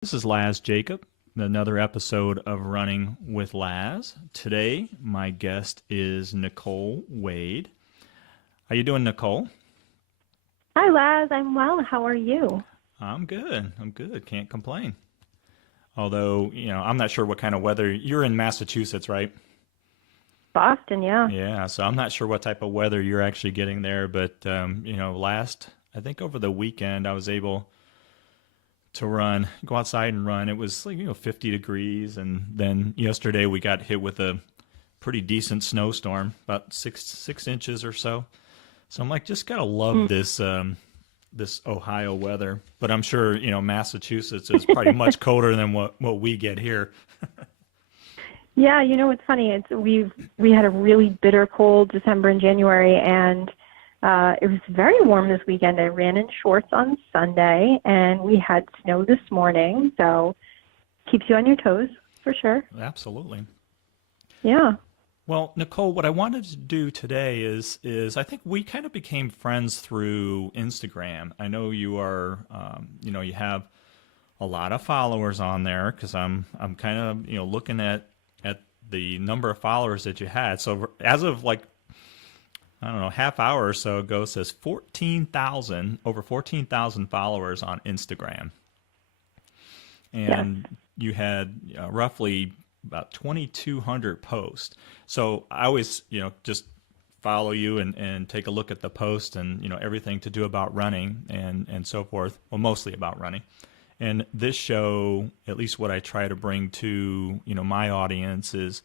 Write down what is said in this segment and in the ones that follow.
This is Laz Jacob, another episode of Running with Laz. Today, my guest is Nicole Wade. How you doing, Nicole? Hi, Laz. I'm well. How are you? I'm good. I'm good. Can't complain. Although, I'm not sure what kind of weather. You're in Massachusetts, right? Boston, yeah. Yeah, so I'm not sure what type of weather you're actually getting there, but I think over the weekend I was able to go outside and run. It was like, 50 degrees, and then yesterday we got hit with a pretty decent snowstorm, about six inches or so. So I'm like, just gotta love Mm. this Ohio weather. But I'm sure Massachusetts is probably much colder than what we get here. Yeah, what's funny? We had a really bitter cold December and January, and it was very warm this weekend. I ran in shorts on Sunday, and we had snow this morning, so keeps you on your toes for sure. Absolutely. Yeah. Well, Nicole, what I wanted to do today is I think we kind of became friends through Instagram. I know you are, you have a lot of followers on there because I'm kind of looking at the number of followers that you had. So as of like I don't know, half hour or so ago, it says 14,000 over 14,000 followers on Instagram, Yes. and you had roughly about 2,200 posts. So I always just follow you and take a look at the post and everything to do about running and so forth. Well, mostly about running. And this show, at least what I try to bring to my audience is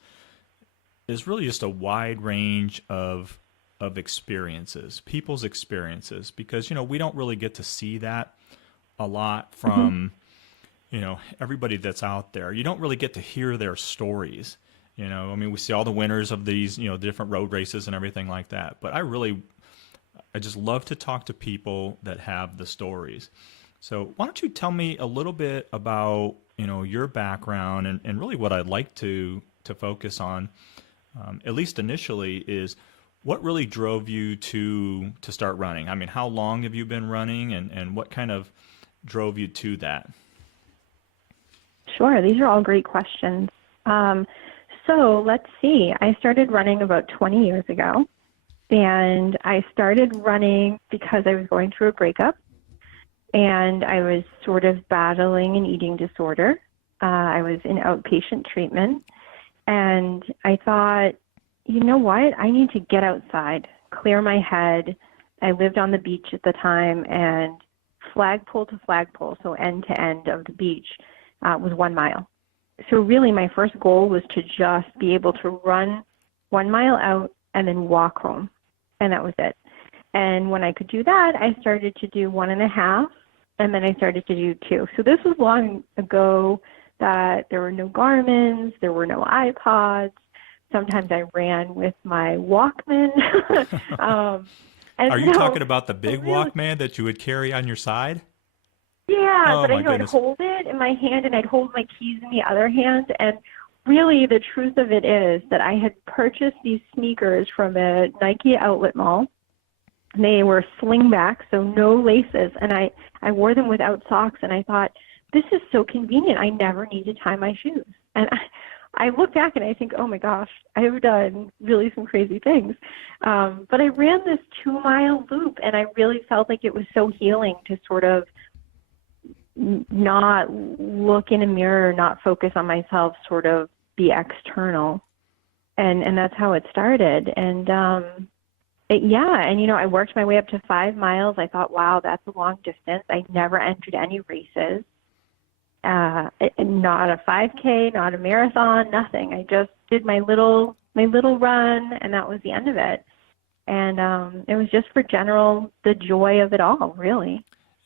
really just a wide range of experiences, people's experiences, because we don't really get to see that a lot Hmm. from everybody that's out there. You don't really get to hear their stories. I mean, we see all the winners of these different road races and everything like that, but I just love to talk to people that have the stories. So why don't you tell me a little bit about your background, and really what I'd like to focus on, at least initially, is what really drove you to start running? I mean, how long have you been running, and what kind of drove you to that? Sure. These are all great questions. Um, so let's see. I started running about 20 years ago, and I started running because I was going through a breakup. And I was sort of battling an eating disorder. I was in outpatient treatment, and I thought, you know what? I need to get outside, clear my head. I lived on the beach at the time, and flagpole to flagpole, so end to end of the beach, was 1 mile. So really, my first goal was to just be able to run 1 mile out and then walk home, and that was it. And when I could do that, I started to do 1.5, and then I started to do 2. So this was long ago that there were no Garmins, there were no iPods. Sometimes I ran with my Walkman. um, Are and you so talking about the I big really, Walkman that you would carry on your side? yeah, Oh but my I'd goodness. hold it in my hand and I'd hold my keys in the other hand. And really the truth of it is that I had purchased these sneakers from a Nike outlet mall. They were slingback, so no laces, and I wore them without socks, and I thought, this is so convenient. I never need to tie my shoes. And I look back and I think, oh my gosh, I have done really some crazy things. But I ran this 2 mile loop, and I really felt like it was so healing to sort of not look in a mirror, not focus on myself, sort of be external. And that's how it started. And yeah, and I worked my way up to 5 miles. I thought, wow, that's a long distance. I never entered any races, not a 5K, not a marathon, nothing. I just did my little run, and that was the end of it. And it was just for the joy of it all, really.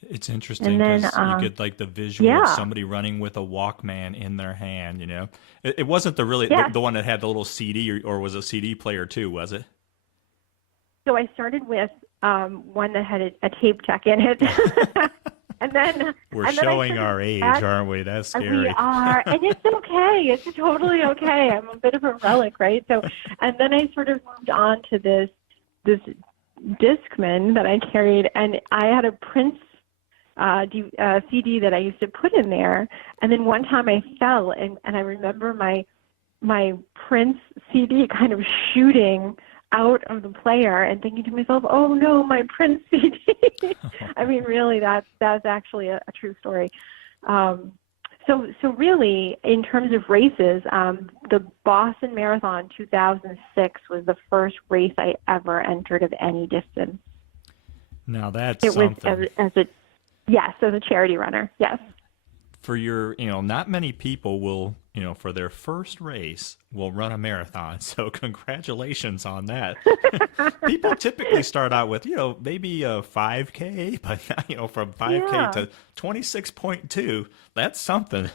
It's interesting And then, because you get like the visual of yeah, somebody running with a Walkman in their hand. It wasn't the really yeah. the one that had the little CD, or was a CD player too, was it? So I started with one that had a tape deck in it, and then We're and then I showing sort of our age, add. aren't we? That's We scary. are, and it's okay. It's totally okay. I'm a bit of a relic, right? So, and then I sort of moved on to this Discman that I carried, and I had a Prince CD that I used to put in there. And then one time I fell, and I remember my Prince CD kind of shooting out of the player and thinking to myself, oh no, my Prince CD. I mean, really, that's actually a true story. So really, in terms of races, the Boston Marathon 2006 was the first race I ever entered of any distance. Now that's It was something. as a charity runner, yes. For your, not many people will, for their first race will run a marathon. So congratulations on that. People typically start out with, maybe a 5K, but from 5K Yeah. to 26.2, that's something.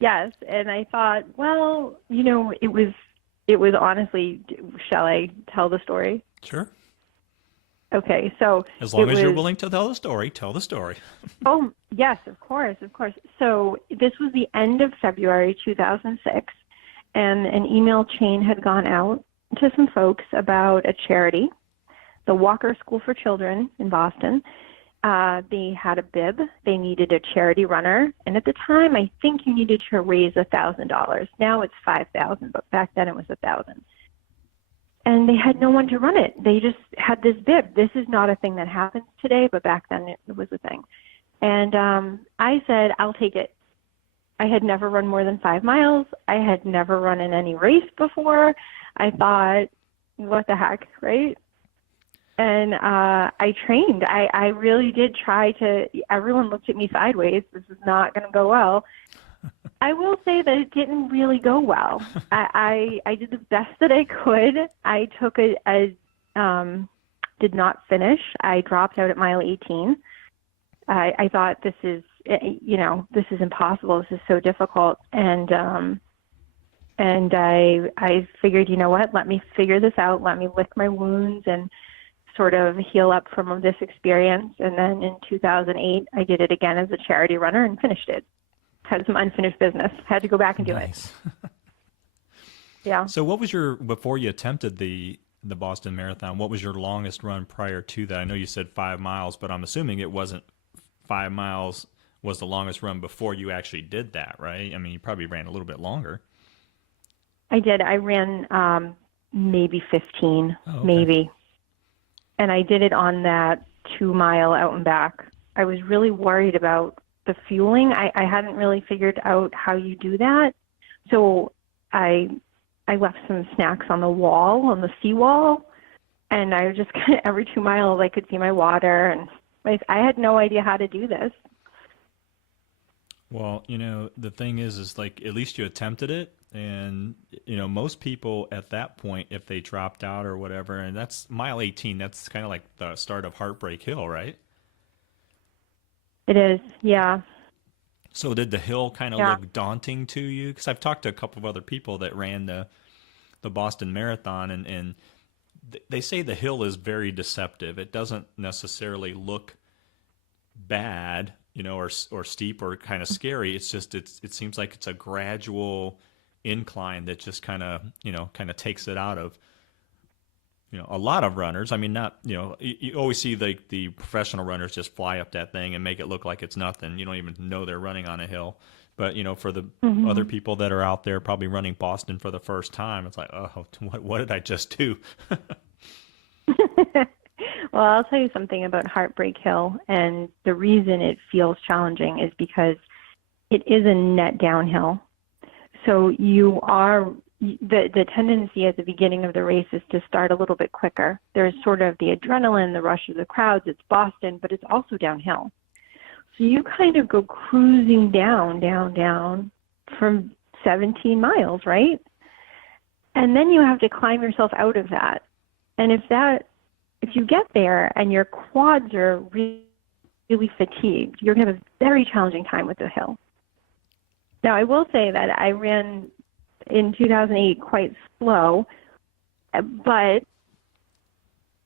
Yes, and I thought, well, it was honestly, shall I tell the story? Sure. Okay, so As long it as you're was, willing to tell the story, tell the story. oh, yes, of course, of course. So this was the end of February 2006, and an email chain had gone out to some folks about a charity, the Walker School for Children in Boston. They had a bib. They needed a charity runner, and at the time, I think you needed to raise $1,000. Now it's $5,000, but back then it was $1,000. And they had no one to run it. They just had this bib. This is not a thing that happens today, but back then it was a thing. And I said, I'll take it. I had never run more than 5 miles. I had never run in any race before. I thought, what the heck, right? And I trained. I really did try to. Everyone looked at me sideways. This is not going to go well. I will say that it didn't really go well. I did the best that I could. I took did not finish. I dropped out at mile 18. I thought this is impossible. This is so difficult. And I figured, you know what? Let me figure this out. Let me lick my wounds and sort of heal up from this experience. And then in 2008, I did it again as a charity runner and finished it. Had some unfinished business. Had to go back and do it. Yeah. So what was before you attempted the Boston Marathon, what was your longest run prior to that? I know you said 5 miles, but I'm assuming it wasn't 5 miles was the longest run before you actually did that, right? I mean, you probably ran a little bit longer. I did. I ran maybe 15, Oh, okay. maybe. And I did it on that 2 mile out and back. I was really worried about the fueling. I hadn't really figured out how you do that. So I left some snacks on the wall, on the seawall, and I was just kind of every 2 miles I could see my water, and I had no idea how to do this. Well, the thing is like at least you attempted it. And, most people at that point, if they dropped out or whatever, and that's mile 18, that's kind of like the start of Heartbreak Hill, right? It is, yeah. So did the hill kind of look daunting to you? Because I've talked to a couple of other people that ran the Boston Marathon, and they say the hill is very deceptive. It doesn't necessarily look bad, or steep or kind of scary. It's just it seems like it's a gradual incline that just kind of takes it out of a lot of runners. I mean, not you always see the professional runners just fly up that thing and make it look like it's nothing. You don't even know they're running on a hill. But for the other people that are out there probably running Boston for the first time, it's like, oh, what did I just do? Well, I'll tell you something about Heartbreak Hill, and the reason it feels challenging is because it is a net downhill. So the tendency at the beginning of the race is to start a little bit quicker. There's sort of the adrenaline, the rush of the crowds. It's Boston, but it's also downhill. So you kind of go cruising down from 17 miles, right? And then you have to climb yourself out of that. And if you get there and your quads are really, really fatigued, you're going to have a very challenging time with the hill. Now, I will say that I ran in 2008 quite slow,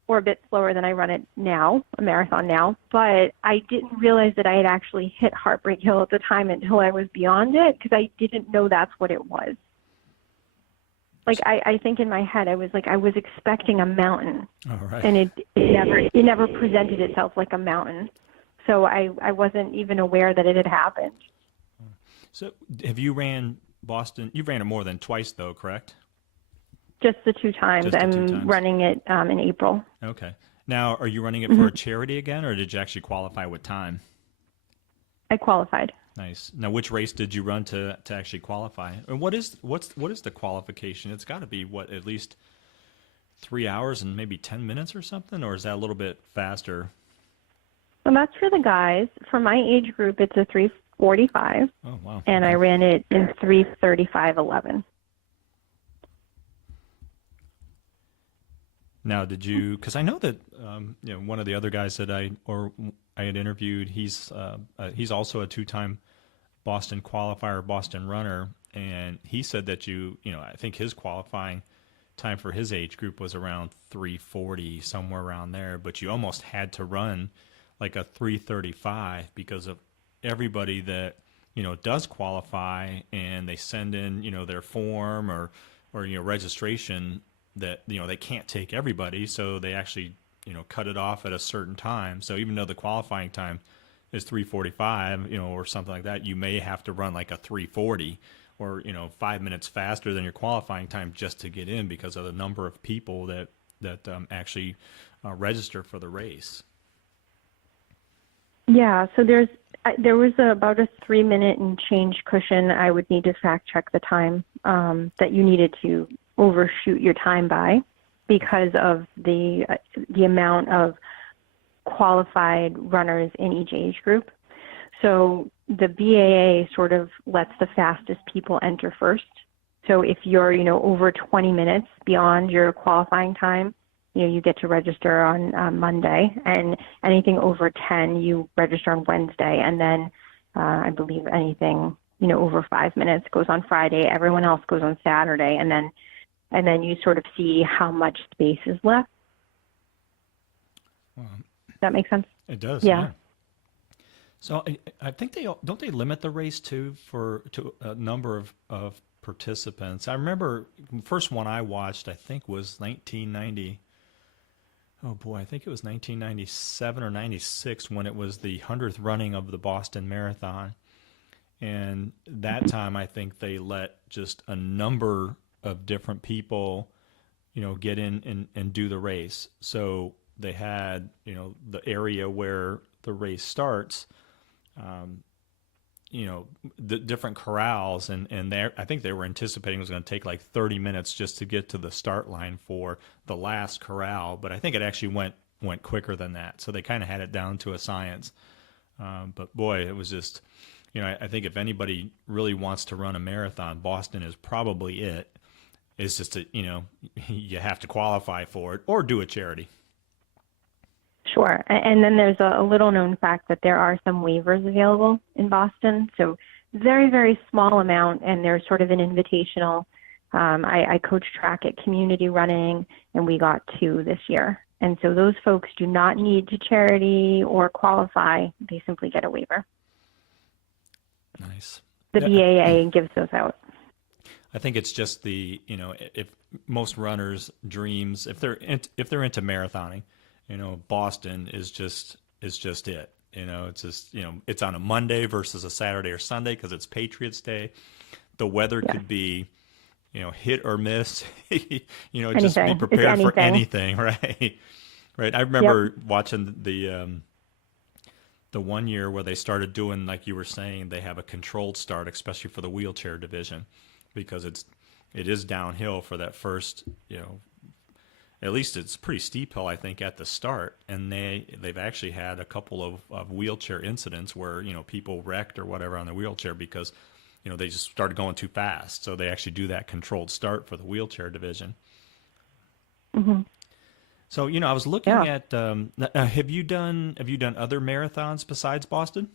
or a bit slower than I run it now, a marathon now, but I didn't realize that I had actually hit Heartbreak Hill at the time until I was beyond it, because I didn't know that's what it was. Like, I think in my head, I was expecting a mountain, All right. and it never presented itself like a mountain. So I wasn't even aware that it had happened. So have you ran Boston? You've ran it more than twice, though, correct? Just the 2 times. Just the two I'm times. running it in April. Okay. Now, are you running it for a charity again, or did you actually qualify with time? I qualified. Nice. Now, which race did you run to actually qualify? And what is the qualification? It's got to be what, at least 3 hours and maybe 10 minutes or something, or is that a little bit faster? Well, that's for the guys. For my age group, it's a 3:45, Oh, wow. and I Okay. ran it in 3:35:11. Now, did you? Because I know that one of the other guys that I had interviewed, he's also a two-time Boston qualifier, Boston runner, and he said that I think his qualifying time for his age group was around 3:40, somewhere around there, but you almost had to run like a 3:35 because of everybody that does qualify, and they send in their form or registration, that they can't take everybody, so they actually cut it off at a certain time. So even though the qualifying time is 3:45, or something like that, you may have to run like a 3:40 or 5 minutes faster than your qualifying time just to get in because of the number of people that actually register for the race. Yeah, so there was about a 3-minute and change cushion. I would need to fact check the time that you needed to overshoot your time by because of the amount of qualified runners in each age group. So the BAA sort of lets the fastest people enter first. So if you're over 20 minutes beyond your qualifying time, you get to register on Monday, and anything over 10, you register on Wednesday, and then I believe anything over 5 minutes goes on Friday. Everyone else goes on Saturday, and then you sort of see how much space is left. Well, Does that make sense? it does. Yeah. Yeah. So I think they limit the race to a number of participants. I remember the first one I watched, I think, was 1990. Oh boy, I think it was 1997 or 96 when it was the 100th running of the Boston Marathon. And that time, I think they let just a number of different people, get in and do the race. So they had, the area where the race starts, the different corrals, and I think they were anticipating it was going to take like 30 minutes just to get to the start line for the last corral, but I think it actually went quicker than that. So they kind of had it down to a science. But boy, it was just, I think if anybody really wants to run a marathon, Boston is probably it. It's just that, you have to qualify for it or do a charity. Sure. And then there's a little known fact that there are some waivers available in Boston. So very, very small amount, and they're sort of an invitational. I coach track at Community Running, and we got 2 this year. And so those folks do not need to charity or qualify. They simply get a waiver. Nice. The BAA gives those out. I think it's just if most runners' dreams, if they're into marathoning, Boston is just it. It's just, it's on a Monday versus a Saturday or Sunday because it's Patriots Day. The weather could be, hit or miss. Just be prepared for anything, right? Right. I remember watching the one year where they started doing, like you were saying, they have a controlled start, especially for the wheelchair division, because it is downhill for that first, at least it's a pretty steep hill, I think, at the start. And they've actually had a couple of wheelchair incidents where, people wrecked or whatever on the wheelchair because, they just started going too fast. So they actually do that controlled start for the wheelchair division. Mm-hmm. So, I was looking at, have you done other marathons besides Boston?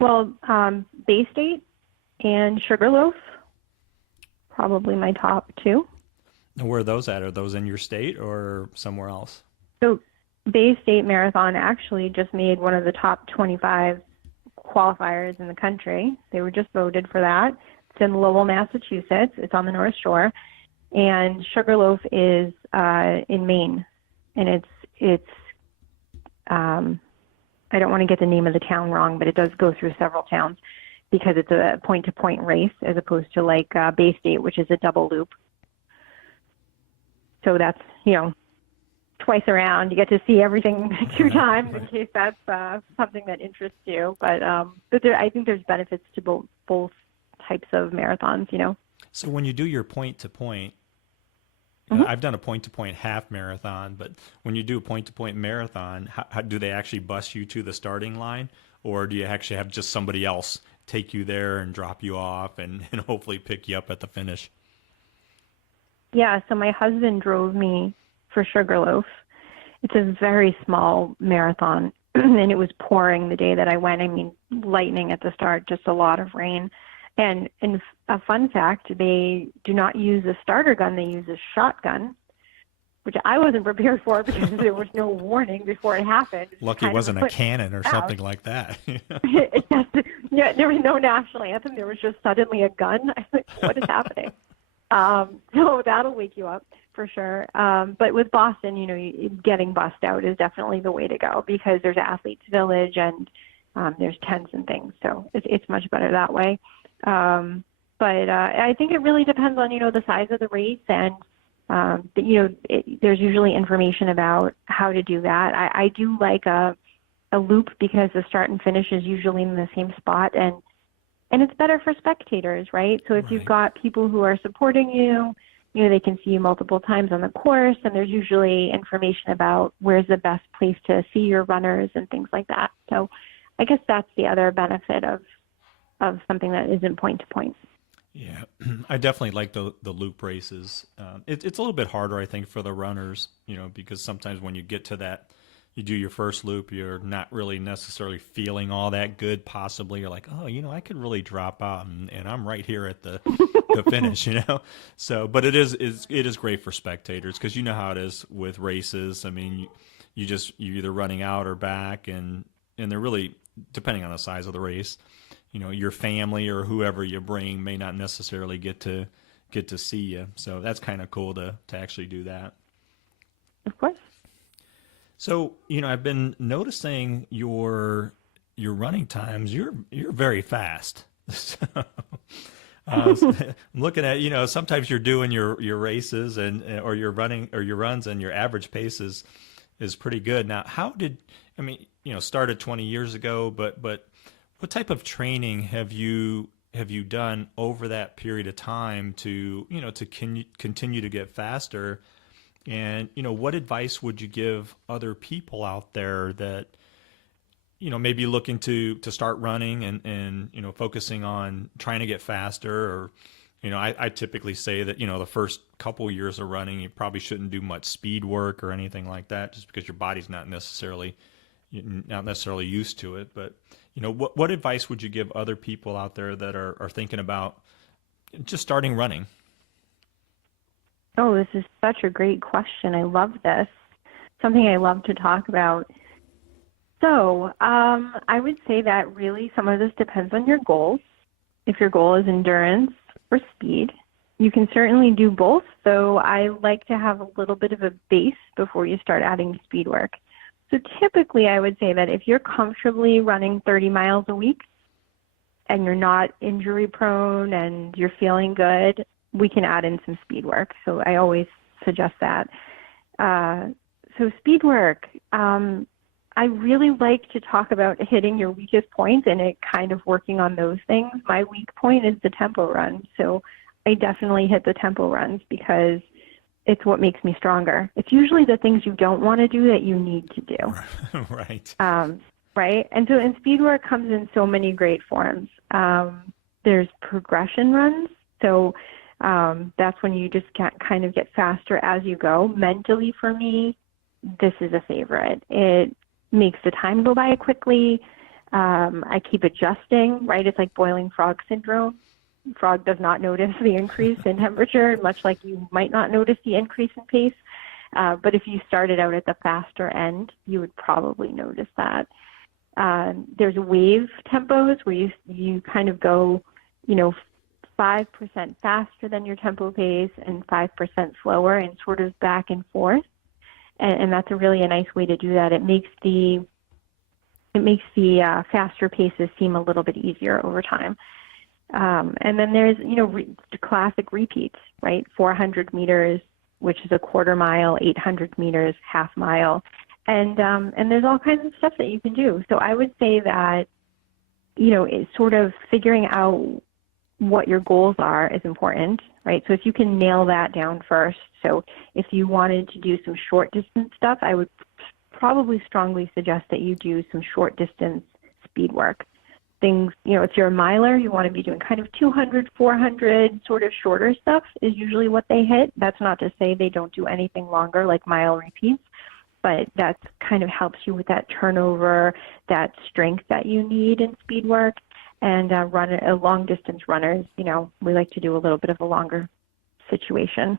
Well, Bay State and Sugarloaf, probably my top 2. Where are those at? Are those in your state or somewhere else? So Bay State Marathon actually just made one of the top 25 qualifiers in the country. They were just voted for that. It's in Lowell, Massachusetts. It's on the North Shore. And Sugarloaf is in Maine. And it's I don't want to get the name of the town wrong, but it does go through several towns because it's a point-to-point race as opposed to like Bay State, which is a double loop. So that's, twice around. You get to see everything two times in case that's something that interests you. But I think there's benefits to both types of marathons. So when you do your point-to-point, I've done a point-to-point half marathon, but when you do a point-to-point marathon, how do they actually bus you to the starting line, or do you actually have just somebody else take you there and drop you off and hopefully pick you up at the finish? Yeah, so my husband drove me for Sugarloaf. It's a very small marathon, and it was pouring the day that I went. I mean, lightning at the start, just a lot of rain. And a fun fact, they do not use a starter gun, they use a shotgun, which I wasn't prepared for because there was no warning before it happened. Lucky it wasn't a cannon or something like that. Yeah, there was no national anthem. There was just suddenly a gun. I was like, what is happening? So that'll wake you up for sure. But with Boston, getting bussed out is definitely the way to go because there's Athletes Village and there's tents and things. So it's much better that way. But I think it really depends on, the size of the race and, there's usually information about how to do that. I do like a loop because the start and finish is usually in the same spot and it's better for spectators, right? So if you've got people who are supporting you, they can see you multiple times on the course and there's usually information about where's the best place to see your runners and things like that. So I guess that's the other benefit of something that isn't point to point. Yeah, I definitely like the loop races. It's a little bit harder, I think, for the runners, because sometimes when you get to that, you do your first loop, you're not really necessarily feeling all that good. Possibly you're like, oh, I could really drop out, and I'm right here at the finish, So, but it is great for spectators because you know how it is with races. I mean, you're either running out or back, and they're really depending on the size of the race. Your family or whoever you bring may not necessarily get to see you. So that's kind of cool to actually do that. Of course. So, I've been noticing your running times. You're very fast. So, I'm looking at, sometimes you're doing your races or your running or your runs and your average pace is pretty good. Now, started 20 years ago, but what type of training have you done over that period of time to continue to get faster? And what advice would you give other people out there that maybe looking to start running and focusing on trying to get faster? Or I typically say that the first couple years of running you probably shouldn't do much speed work or anything like that, just because your body's not necessarily used to it. But what advice would you give other people out there that are thinking about just starting running? Oh, this is such a great question. I love this. Something I love to talk about. So I would say that really some of this depends on your goals. If your goal is endurance or speed, you can certainly do both, though I like to have a little bit of a base before you start adding speed work. So typically I would say that if you're comfortably running 30 miles a week and you're not injury prone and you're feeling good, we can add in some speed work. So I always suggest that. So speed work, I really like to talk about hitting your weakest points and it kind of working on those things. My weak point is the tempo run. So I definitely hit the tempo runs because it's what makes me stronger. It's usually the things you don't want to do that you need to do. Right. Right. And speed work comes in so many great forms. There's progression runs. So that's when you just can't kind of get faster as you go. Mentally for me, this is a favorite. It makes the time go by quickly. I keep adjusting, right? It's like boiling frog syndrome. Frog does not notice the increase in temperature, much like you might not notice the increase in pace. But if you started out at the faster end, you would probably notice that. There's wave tempos where you kind of go, 5% faster than your tempo pace and 5% slower and sort of back and forth. And that's a really a nice way to do that. It makes the it makes the faster paces seem a little bit easier over time. And then there's, the classic repeats, right? 400 meters, which is a quarter mile, 800 meters, half mile. And there's all kinds of stuff that you can do. So I would say that, it's sort of figuring out what your goals are is important, right? So if you can nail that down first. So if you wanted to do some short distance stuff, I would probably strongly suggest that you do some short distance speed work. Things, if you're a miler, you want to be doing kind of 200, 400, sort of shorter stuff is usually what they hit. That's not to say they don't do anything longer like mile repeats, but that kind of helps you with that turnover, that strength that you need in speed work. And long distance runners, we like to do a little bit of a longer situation.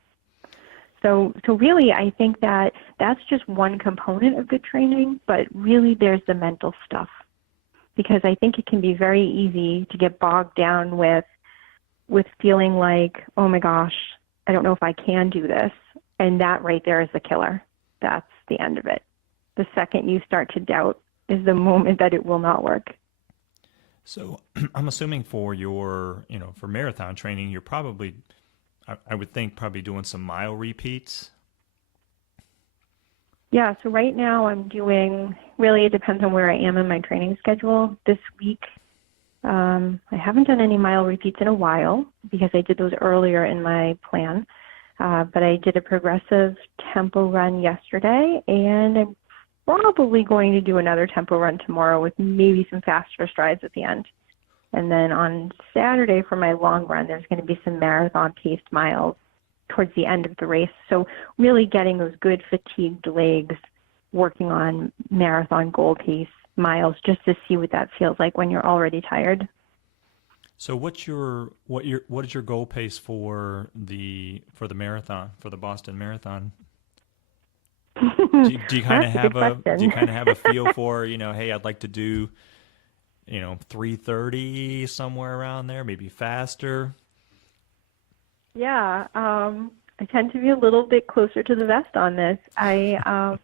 So really, I think that that's just one component of good training, but really there's the mental stuff. Because I think it can be very easy to get bogged down with feeling like, oh my gosh, I don't know if I can do this. And that right there is the killer. That's the end of it. The second you start to doubt is the moment that it will not work. So I'm assuming for your, for marathon training, you're probably, I would think, probably doing some mile repeats. Yeah, so right now I'm doing, really it depends on where I am in my training schedule. This week, I haven't done any mile repeats in a while because I did those earlier in my plan. But I did a progressive tempo run yesterday, and I'm probably going to do another tempo run tomorrow with maybe some faster strides at the end. And then on Saturday for my long run, there's going to be some marathon paced miles towards the end of the race. So really getting those good fatigued legs, working on marathon goal pace miles just to see what that feels like when you're already tired. So what is your goal pace for the marathon, for the Boston Marathon? Do you kind of have a feel for, hey, I'd like to do, 3:30 somewhere around there, maybe faster? Yeah, I tend to be a little bit closer to the vest on this. I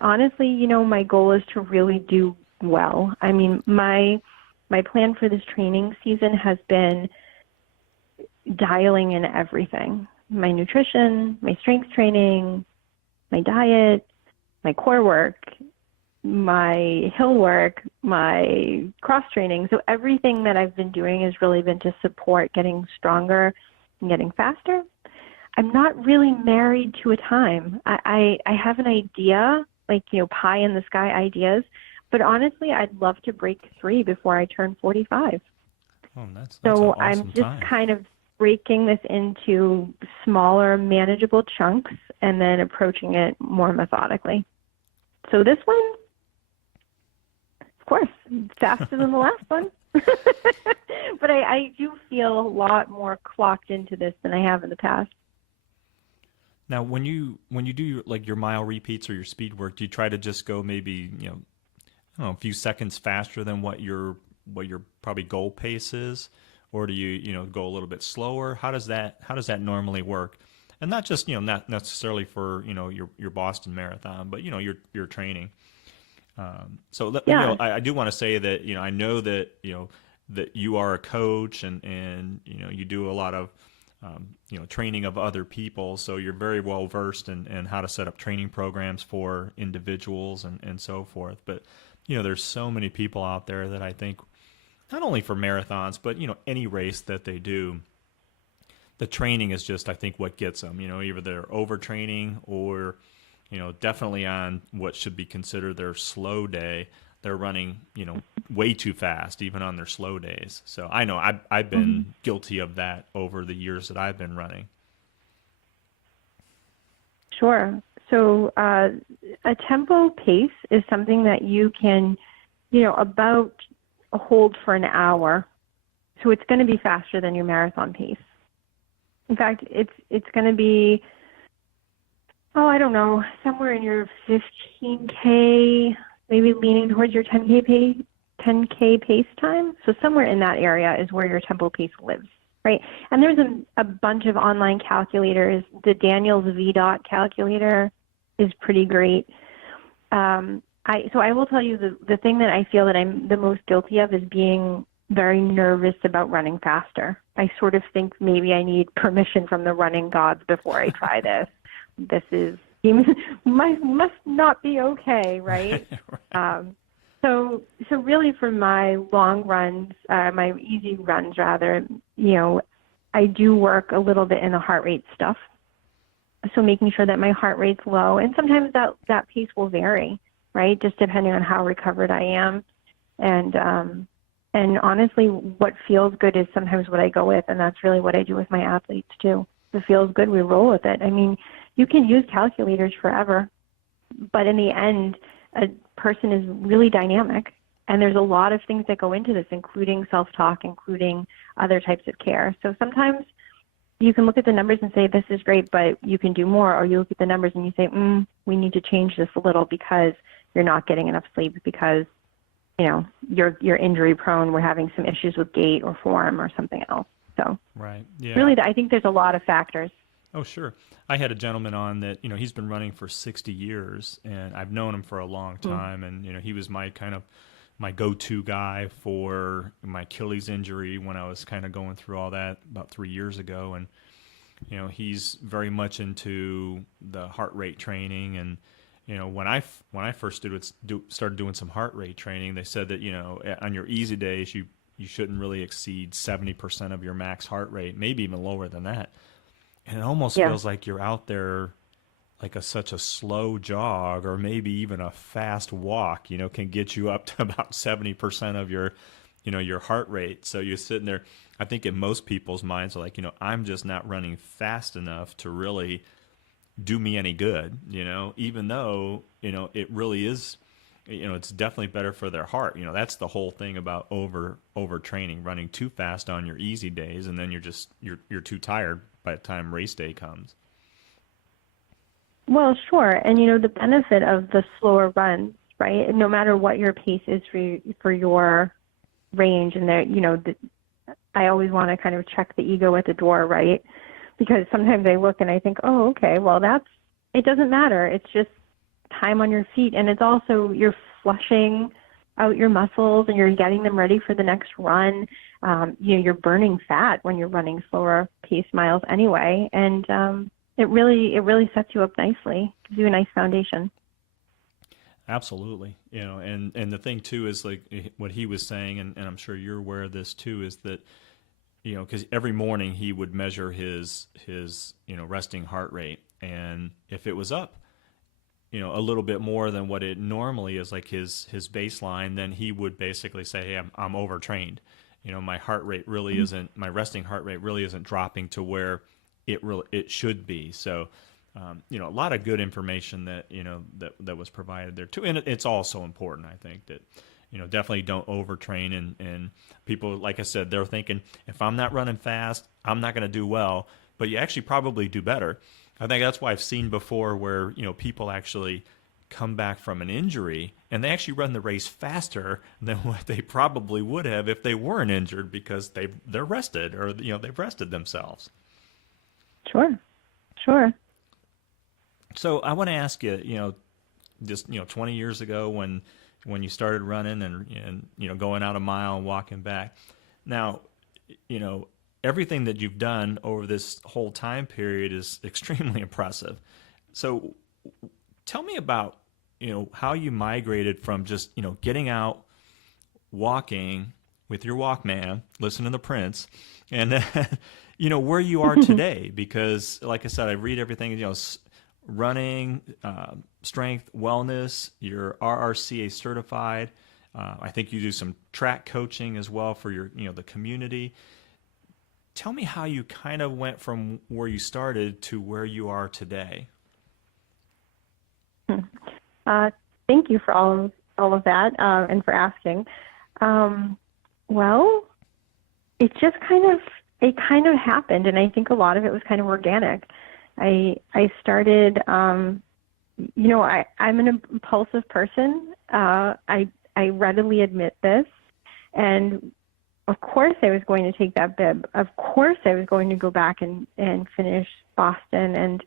honestly, my goal is to really do well. I mean, my plan for this training season has been dialing in everything. My nutrition, my strength training, my diet, my core work, my hill work, my cross training. So everything that I've been doing has really been to support getting stronger and getting faster. I'm not really married to a time. I have an idea, like, pie in the sky ideas, but honestly, I'd love to break 3 before I turn 45. Oh, that's so an awesome I'm just time. kind of breaking this into smaller, manageable chunks and then approaching it more methodically. So this one, of course, faster than the last one. But I do feel a lot more clocked into this than I have in the past. Now, when you do your mile repeats or your speed work, do you try to just go maybe, I don't know, a few seconds faster than what your probably goal pace is, or do you go a little bit slower? How does that normally work? And not just, not necessarily for, your Boston Marathon, but your training. I do want to say that, I know that, that you are a coach and you do a lot of training of other people, so you're very well versed in how to set up training programs for individuals and so forth. But there's so many people out there that I think, not only for marathons, but any race that they do, the training is just, I think, what gets them. Either they're overtraining or definitely on what should be considered their slow day, they're running way too fast even on their slow days. So I know I've been guilty of that over the years that I've been running. Sure. So a tempo pace is something that you can, about hold for an hour. So it's going to be faster than your marathon pace. In fact, it's going to be, I don't know, somewhere in your 15K, maybe leaning towards your 10K pace time. So somewhere in that area is where your tempo pace lives, right? And there's a bunch of online calculators. The Daniels VDOT calculator is pretty great. So I will tell you the thing that I feel that I'm the most guilty of is being very nervous about running faster. I sort of think maybe I need permission from the running gods before I try this. This must not be okay, right? So really for my long runs, my easy runs rather, I do work a little bit in the heart rate stuff. So making sure that my heart rate's low, and sometimes that pace will vary, right? Just depending on how recovered I am. And honestly, what feels good is sometimes what I go with, and that's really what I do with my athletes too. If it feels good, we roll with it. I mean, you can use calculators forever, but in the end, a person is really dynamic, and there's a lot of things that go into this, including self-talk, including other types of care. So sometimes you can look at the numbers and say, this is great, but you can do more, or you look at the numbers and you say, we need to change this a little because you're not getting enough sleep, because you're injury prone, we're having some issues with gait or form or something else. So right, yeah. Really, I think there's a lot of factors. Oh, sure. I had a gentleman on that, he's been running for 60 years, and I've known him for a long time, and, he was my my go-to guy for my Achilles injury when I was kind of going through all that about 3 years ago. And, he's very much into the heart rate training. And, when I first started doing some heart rate training, they said that, on your easy days, you shouldn't really exceed 70% of your max heart rate, maybe even lower than that. And it almost feels like you're out there like such a slow jog, or maybe even a fast walk, can get you up to about 70% of your, your heart rate. So you're sitting there, I think in most people's minds are like, I'm just not running fast enough to really do me any good, even though, it really is, it's definitely better for their heart. That's the whole thing about overtraining, running too fast on your easy days, and then you're too tired by the time race day comes. Well, sure. And, the benefit of the slower runs, right? No matter what your pace is for your range, and there, I always want to kind of check the ego at the door, right? Because sometimes I look and I think, oh, okay, well, it doesn't matter. It's just time on your feet. And it's also, you're flushing out your muscles and you're getting them ready for the next run. You're burning fat when you're running slower pace miles anyway. And it really sets you up nicely, gives you a nice foundation. Absolutely. And the thing too is like what he was saying, and I'm sure you're aware of this too, is that, because every morning he would measure his resting heart rate. And if it was up, a little bit more than what it normally is, like his baseline, then he would basically say, hey, I'm overtrained. My heart rate really isn't, my resting heart rate really isn't dropping to where it should be. So, a lot of good information that, that was provided there too. And it's also important, I think, that, definitely don't overtrain. And people, like I said, they're thinking, if I'm not running fast, I'm not going to do well, but you actually probably do better. I think that's why I've seen before where, people actually come back from an injury and they actually run the race faster than what they probably would have if they weren't injured, because they're rested, or, they've rested themselves. Sure. So I want to ask you, just, 20 years ago when you started running and going out a mile and walking back. Now, everything that you've done over this whole time period is extremely impressive. So tell me about, how you migrated from just, getting out, walking with your Walkman, listening to Prince, and, where you are today. Because like I said, I read everything, running, strength, wellness, you're RRCA certified. I think you do some track coaching as well for your, the community. Tell me how you kind of went from where you started to where you are today. Thank you for all of that, and for asking. Well, it just kind of happened, and I think a lot of it was kind of organic. I started, I'm an impulsive person. I readily admit this, and of course I was going to take that bib. Of course I was going to go back and finish Boston, and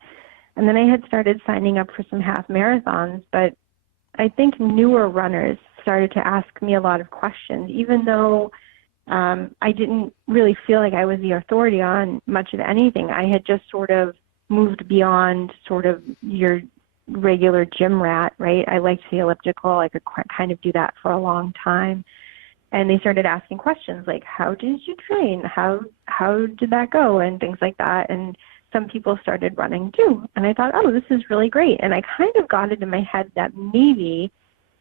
then I had started signing up for some half marathons, but I think newer runners started to ask me a lot of questions, even though I didn't really feel like I was the authority on much of anything. I had just sort of moved beyond sort of your regular gym rat, right? I liked the elliptical. I could kind of do that for a long time. And they started asking questions like, how did you train? How did that go? And things like that. And some people started running too. And I thought, oh, this is really great. And I kind of got it in my head that maybe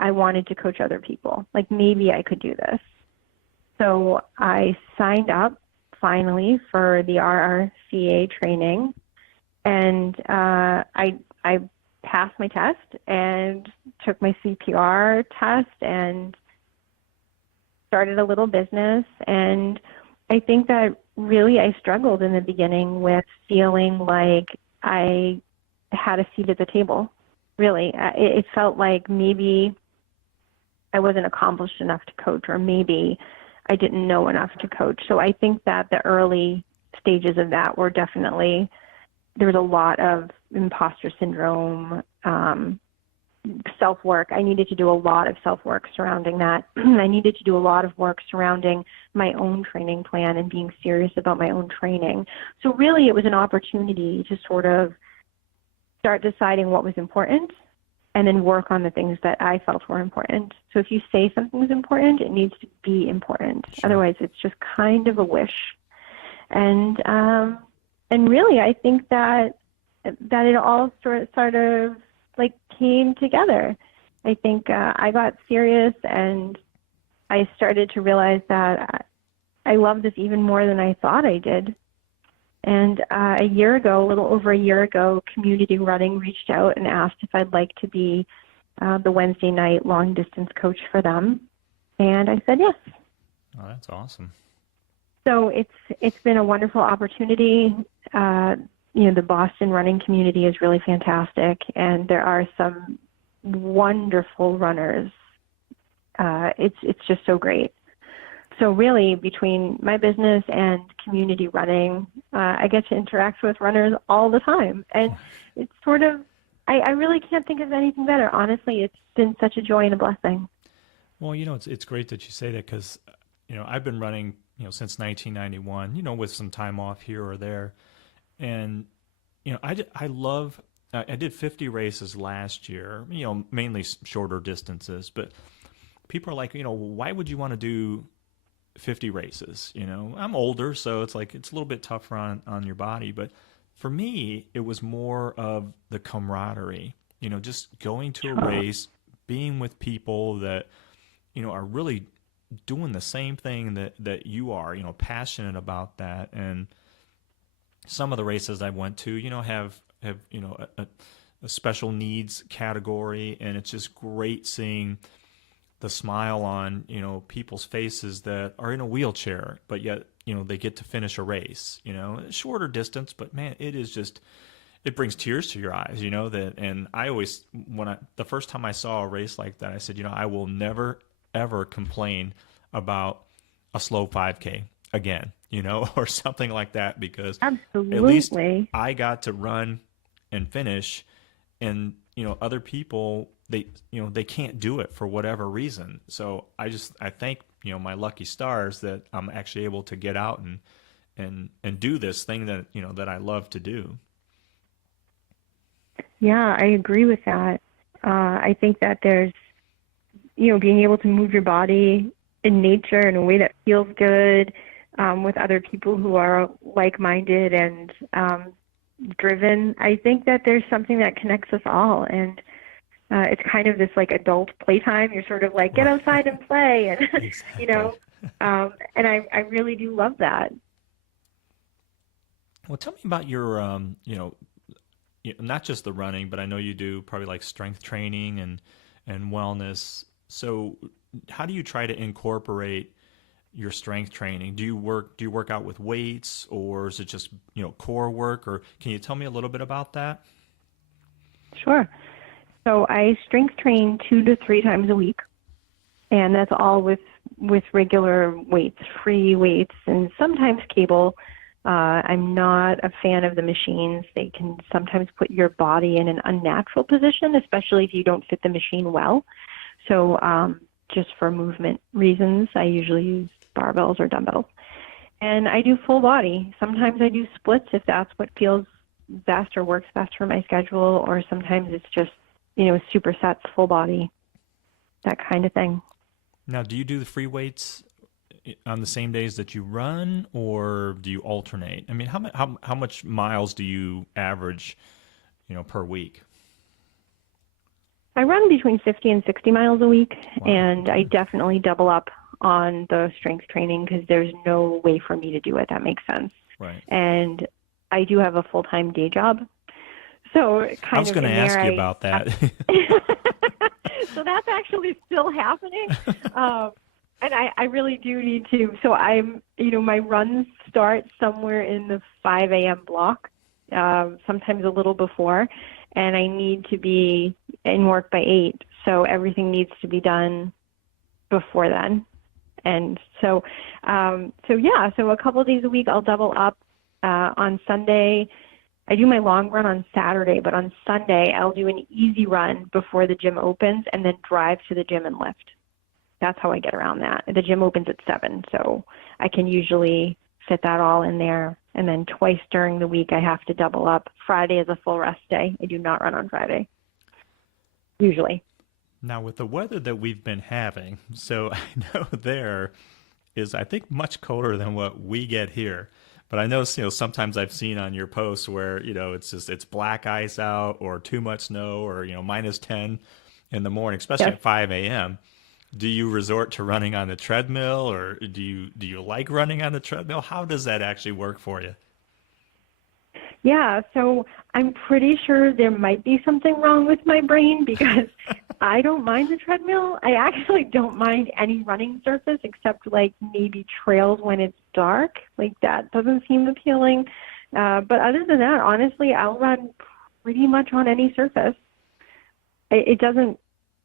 I wanted to coach other people. Like maybe I could do this. So I signed up finally for the RRCA training, and I passed my test and took my CPR test and started a little business. And I think that really I struggled in the beginning with feeling like I had a seat at the table. Really, it felt like maybe I wasn't accomplished enough to coach, or maybe I didn't know enough to coach. So I think that the early stages of that were definitely, there was a lot of imposter syndrome, self-work. I needed to do a lot of self-work surrounding that. I needed to do a lot of work surrounding my own training plan and being serious about my own training. So really it was an opportunity to sort of start deciding what was important and then work on the things that I felt were important. So if you say something is important, it needs to be important. Sure. Otherwise, it's just kind of a wish. And really, I think that it all sort of like came together. I think I got serious, and I started to realize that I love this even more than I thought I did. And a little over a year ago, Community Running reached out and asked if I'd like to be the Wednesday night long distance coach for them. And I said yes. Oh, that's awesome. So it's been a wonderful opportunity. The Boston running community is really fantastic, and there are some wonderful runners. It's just so great. So really, between my business and community running, I get to interact with runners all the time. And it's sort of, I really can't think of anything better. Honestly, it's been such a joy and a blessing. Well, it's great that you say that, because, I've been running, since 1991, with some time off here or there. And, I love, I did 50 races last year, mainly shorter distances, but people are like, why would you want to do 50 races? I'm older, so it's like it's a little bit tougher on your body, but for me it was more of the camaraderie, just going to a race, being with people that are really doing the same thing that you are, passionate about that. And some of the races I went to, have a special needs category, and it's just great seeing the smile on, people's faces that are in a wheelchair, but yet, they get to finish a race, shorter distance, but man, it brings tears to your eyes, and I always, the first time I saw a race like that, I said, I will never, ever complain about a slow 5K again, or something like that, because Absolutely. At least I got to run and finish, and, other people, they can't do it for whatever reason. So I thank, my lucky stars that I'm actually able to get out and do this thing that, that I love to do. Yeah, I agree with that. I think that there's, being able to move your body in nature in a way that feels good, with other people who are like-minded and driven. I think that there's something that connects us all, and it's kind of this like adult playtime. You're sort of like, get outside and play, and Exactly. And I really do love that. Well, tell me about your, not just the running, but I know you do probably like strength training and wellness. So how do you try to incorporate your strength training? Do you work out with weights, or is it just, core work, or can you tell me a little bit about that? Sure. So I strength train 2 to 3 times a week, and that's all with regular weights, free weights, and sometimes cable. I'm not a fan of the machines. They can sometimes put your body in an unnatural position, especially if you don't fit the machine well. So just for movement reasons, I usually use barbells or dumbbells. And I do full body. Sometimes I do splits if that's what feels best or works best for my schedule, or sometimes it's just, supersets, full body, that kind of thing. Now, do you do the free weights on the same days that you run, or do you alternate? I mean, how much miles do you average, per week? I run between 50 and 60 miles a week, Wow. and I definitely double up on the strength training because there's no way for me to do it. That makes sense. Right. And I do have a full-time day job. So I was kind of going to in ask there, you about that. so that's actually still happening. And I really do need to. So my runs start somewhere in the 5 a.m. block, sometimes a little before, and I need to be in work by 8. So everything needs to be done before then. And so a couple of days a week I'll double up. On Sunday, I do my long run on Saturday, but on Sunday I'll do an easy run before the gym opens and then drive to the gym and lift. That's how I get around that. The gym opens at 7, so I can usually fit that all in there. And then twice during the week I have to double up. Friday is a full rest day. I do not run on Friday, usually. Now, with the weather that we've been having, so I know there is, I think, much colder than what we get here. But I know, sometimes I've seen on your posts where, it's black ice out or too much snow or, -10 in the morning, especially Yes. at 5 a.m. Do you resort to running on the treadmill, or do you like running on the treadmill? How does that actually work for you? Yeah, so I'm pretty sure there might be something wrong with my brain because I don't mind the treadmill. I actually don't mind any running surface except like maybe trails when it's dark. Like that doesn't seem appealing. But other than that, honestly, I'll run pretty much on any surface. It doesn't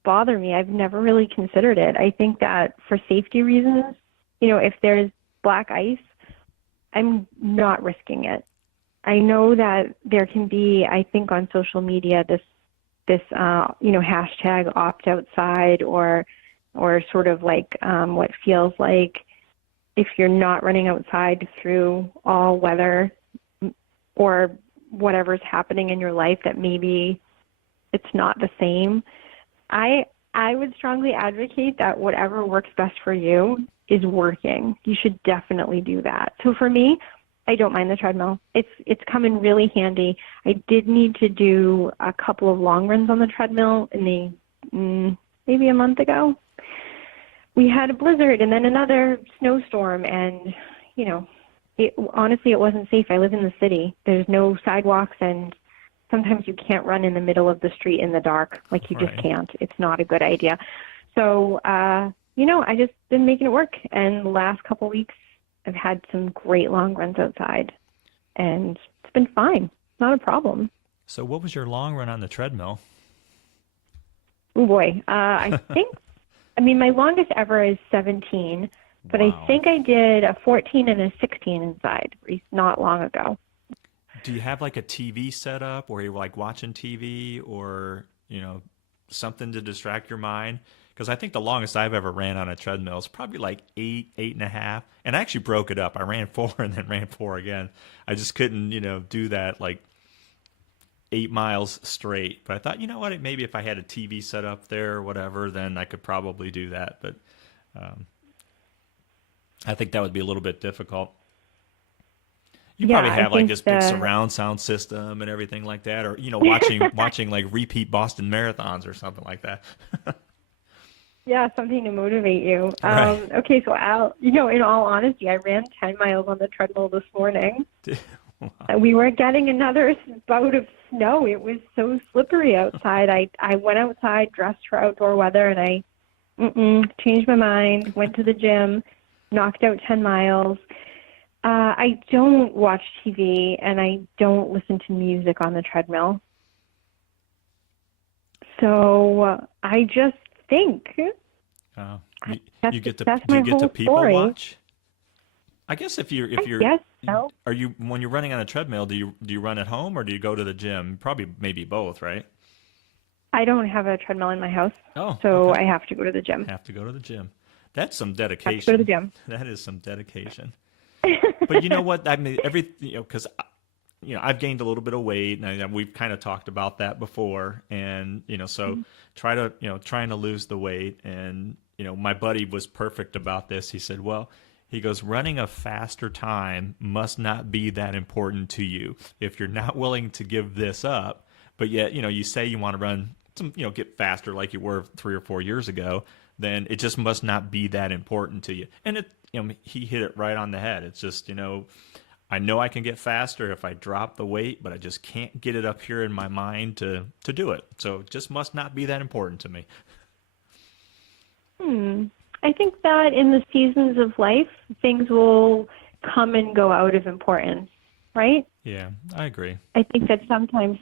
bother me. I've never really considered it. I think that for safety reasons, if there's black ice, I'm not risking it. I know that there can be, I think on social media, this hashtag opt outside or sort of like what feels like if you're not running outside through all weather or whatever's happening in your life, that maybe it's not the same. I would strongly advocate that whatever works best for you is working. You should definitely do that. So for me, I don't mind the treadmill. It's come in really handy. I did need to do a couple of long runs on the treadmill maybe a month ago. We had a blizzard and then another snowstorm, and honestly, it wasn't safe. I live in the city. There's no sidewalks, and sometimes you can't run in the middle of the street in the dark. Like you just Right. can't. It's not a good idea. So, I just been making it work. And the last couple of weeks, I've had some great long runs outside, and it's been fine. Not a problem. So what was your long run on the treadmill? Oh boy, I think. I mean, my longest ever is 17, but Wow. I think I did a 14 and a 16 inside not long ago. Do you have like a TV set up where you're like watching TV or, something to distract your mind? Because I think the longest I've ever ran on a treadmill is probably like 8.5. And I actually broke it up. I ran 4 and then ran 4 again. I just couldn't, do that like 8 miles straight. But I thought, you know what, maybe if I had a TV set up there or whatever, then I could probably do that. But I think that would be a little bit difficult. You Yeah, probably I have like think this big surround sound system and everything like that, or watching like repeat Boston marathons or something like that. Yeah, something to motivate you. Right. Okay, so in all honesty, I ran 10 miles on the treadmill this morning. We were getting another bout of snow. It was so slippery outside. I went outside dressed for outdoor weather, and I changed my mind, went to the gym, knocked out 10 miles. I don't watch TV, and I don't listen to music on the treadmill. So I just think Uh, I- you get to that's do my you get to whole people story. watch? I guess if you're Yes, so. are you when you're running on a treadmill, do you run at home or do you go to the gym? Probably maybe both, right? I don't have a treadmill in my house, Oh, so okay. I have to go to the gym. Have to go to the gym. That's some Have to go to the dedication. gym. That is some dedication. But you know what? I mean, because I've gained a little bit of weight, and we've kind of talked about that before, and so trying to lose the weight, and my buddy was perfect about this. He said, well, he goes, running a faster time must not be that important to you. If you're not willing to give this up, but yet, you say you want to run some, get faster like you were 3 or 4 years ago, then it just must not be that important to you. And he hit it right on the head. It's just, I know I can get faster if I drop the weight, but I just can't get it up here in my mind to do it. So it just must not be that important to me. I think that in the seasons of life, things will come and go out of importance, right? Yeah, I agree. I think that sometimes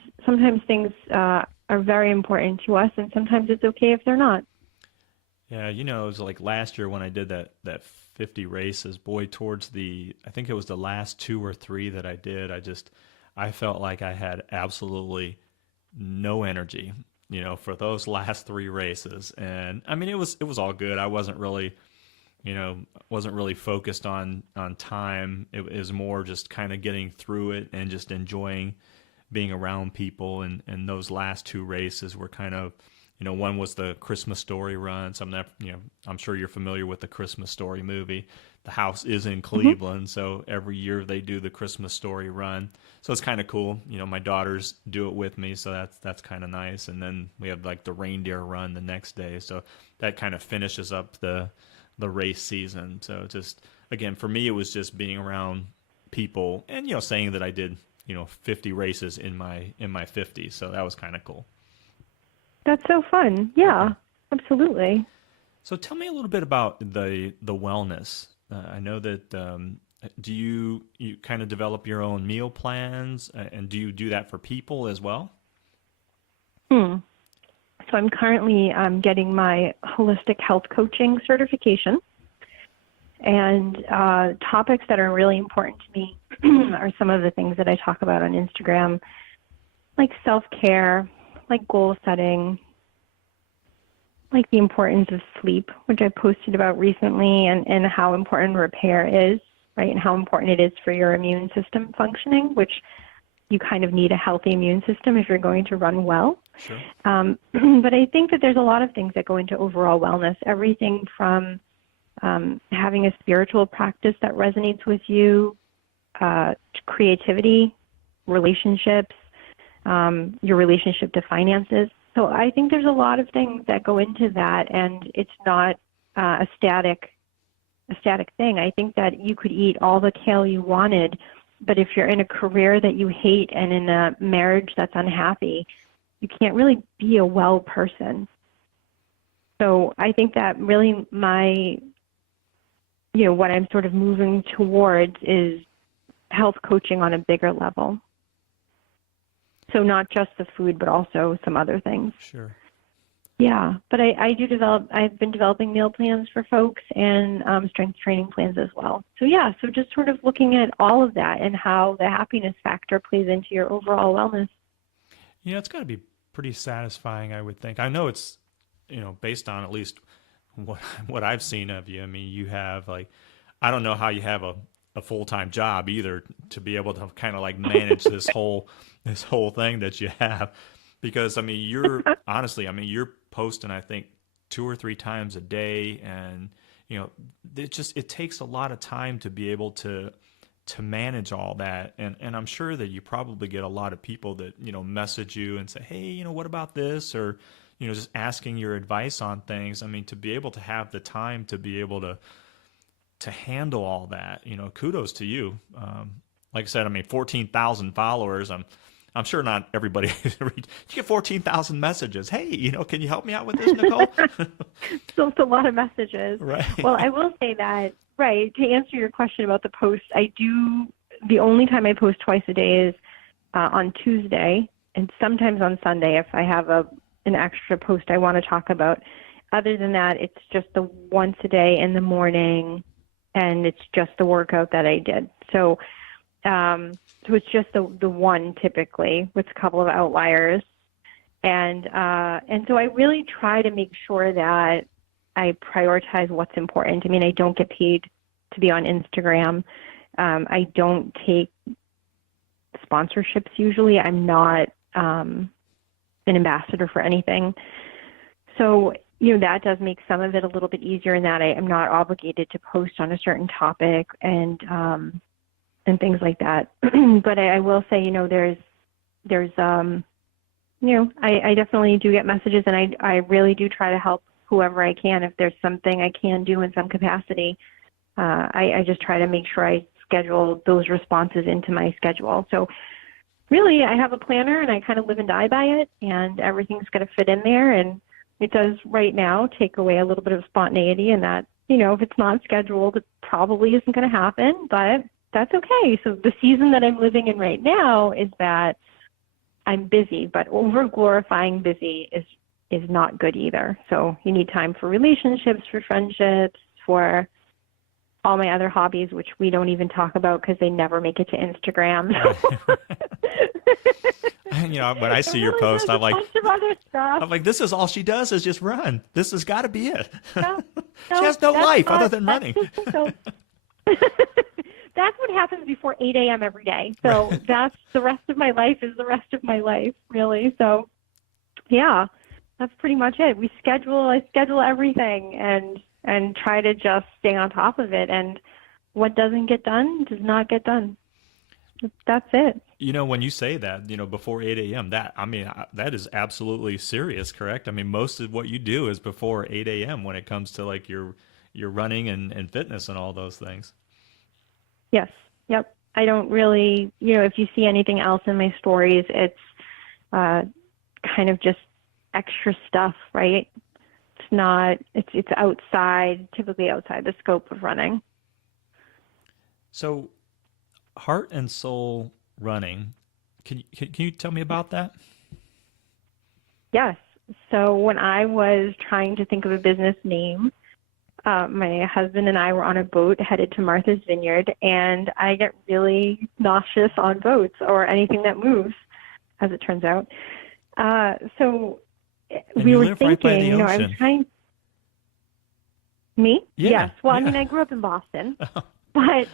things are very important to us, and sometimes it's okay if they're not. Yeah, it was like last year when I did that 50 races, boy, I think it was the last 2 or 3 that I did, I felt like I had absolutely no energy, for those last 3 races. And I mean, it was all good. I wasn't really focused on time. It was more just kind of getting through it and just enjoying being around people. And those last 2 races were kind of, one was the Christmas Story run. So I'm sure you're familiar with the Christmas Story movie. The house is in Cleveland, so every year they do the Christmas Story run. So it's kind of cool. My daughters do it with me, so that's kind of nice. And then we have like the reindeer run the next day. So that kind of finishes up the race season. So just, again, for me, it was just being around people and, saying that I did, 50 races in my 50s. So that was kind of cool. That's so fun. Yeah, absolutely. So tell me a little bit about the wellness. I know that do you kind of develop your own meal plans, and do you do that for people as well? So I'm currently getting my holistic health coaching certification, and topics that are really important to me are some of the things that I talk about on Instagram, like self-care, like goal setting, like the importance of sleep, which I posted about recently, and how important repair is, right? And how important it is for your immune system functioning, which you kind of need a healthy immune system if you're going to run well. Sure. But I think that there's a lot of things that go into overall wellness, everything from having a spiritual practice that resonates with you, creativity, relationships, your relationship to finances. So I think there's a lot of things that go into that, and it's not a static thing. I think that you could eat all the kale you wanted, but if you're in a career that you hate and in a marriage that's unhappy, you can't really be a well person. So I think that really what I'm sort of moving towards is health coaching on a bigger level. So not just the food, but also some other things. Sure. Yeah, but I've been developing meal plans for folks and strength training plans as well. So yeah, so just sort of looking at all of that and how the happiness factor plays into your overall wellness. It's got to be pretty satisfying, I would think. I know it's, based on at least what I've seen of you. I mean, you have I don't know how you have a full-time job either to be able to kind of manage this whole thing that you have, because I mean you're posting I think 2 or 3 times a day, and it takes a lot of time to be able to manage all that, and I'm sure that you probably get a lot of people that message you and say, hey, what about this, or just asking your advice on things. I mean, to be able to have the time to be able to handle all that, kudos to you. Like I said, I mean, 14,000 followers. I'm sure not everybody. You get 14,000 messages. Hey, can you help me out with this, Nicole? So it's a lot of messages. Right. Well, I will say that, right, to answer your question about the posts, the only time I post twice a day is on Tuesday, and sometimes on Sunday if I have an extra post I want to talk about. Other than that, it's just the once a day in the morning, and it's just the workout that I did. So it's just the one typically with a couple of outliers. And so I really try to make sure that I prioritize what's important. I mean, I don't get paid to be on Instagram. I don't take sponsorships usually. I'm not an ambassador for anything. So, that does make some of it a little bit easier in that I'm not obligated to post on a certain topic and things like that. But I will say, there's I definitely do get messages, and I really do try to help whoever I can. If there's something I can do in some capacity, I just try to make sure I schedule those responses into my schedule. So really, I have a planner, and I kind of live and die by it, and everything's going to fit in there. And it does right now take away a little bit of spontaneity, and that, if it's not scheduled, it probably isn't going to happen, but that's okay. So the season that I'm living in right now is that I'm busy, but over glorifying busy is not good either. So you need time for relationships, for friendships, for all my other hobbies, which we don't even talk about because they never make it to Instagram. When I see your really post, I'm like, bunch of other stuff. this is all she does is just run. This has got to be it. No, She has no that's life not- other than running. So, that's what happens before 8 a.m. every day. So that's the rest of my life is the rest of my life, really. So, yeah, that's pretty much it. I schedule everything and try to just stay on top of it. And what doesn't get done does not get done. That's it. When you say that, before 8 a.m., that is absolutely serious, correct? I mean, most of what you do is before 8 a.m. when it comes to like your running and fitness and all those things. Yes. Yep. I don't really, if you see anything else in my stories, it's kind of just extra stuff, right? It's not, it's outside, typically outside the scope of running. So, Heart and Soul Running, can you tell me about that? Yes. So when I was trying to think of a business name, my husband and I were on a boat headed to Martha's Vineyard, and I get really nauseous on boats or anything that moves, as it turns out. So And we you were live right by the thinking, I was ocean. trying. Me? Yeah, Yes. Well, I yeah. mean, I grew up in Boston, but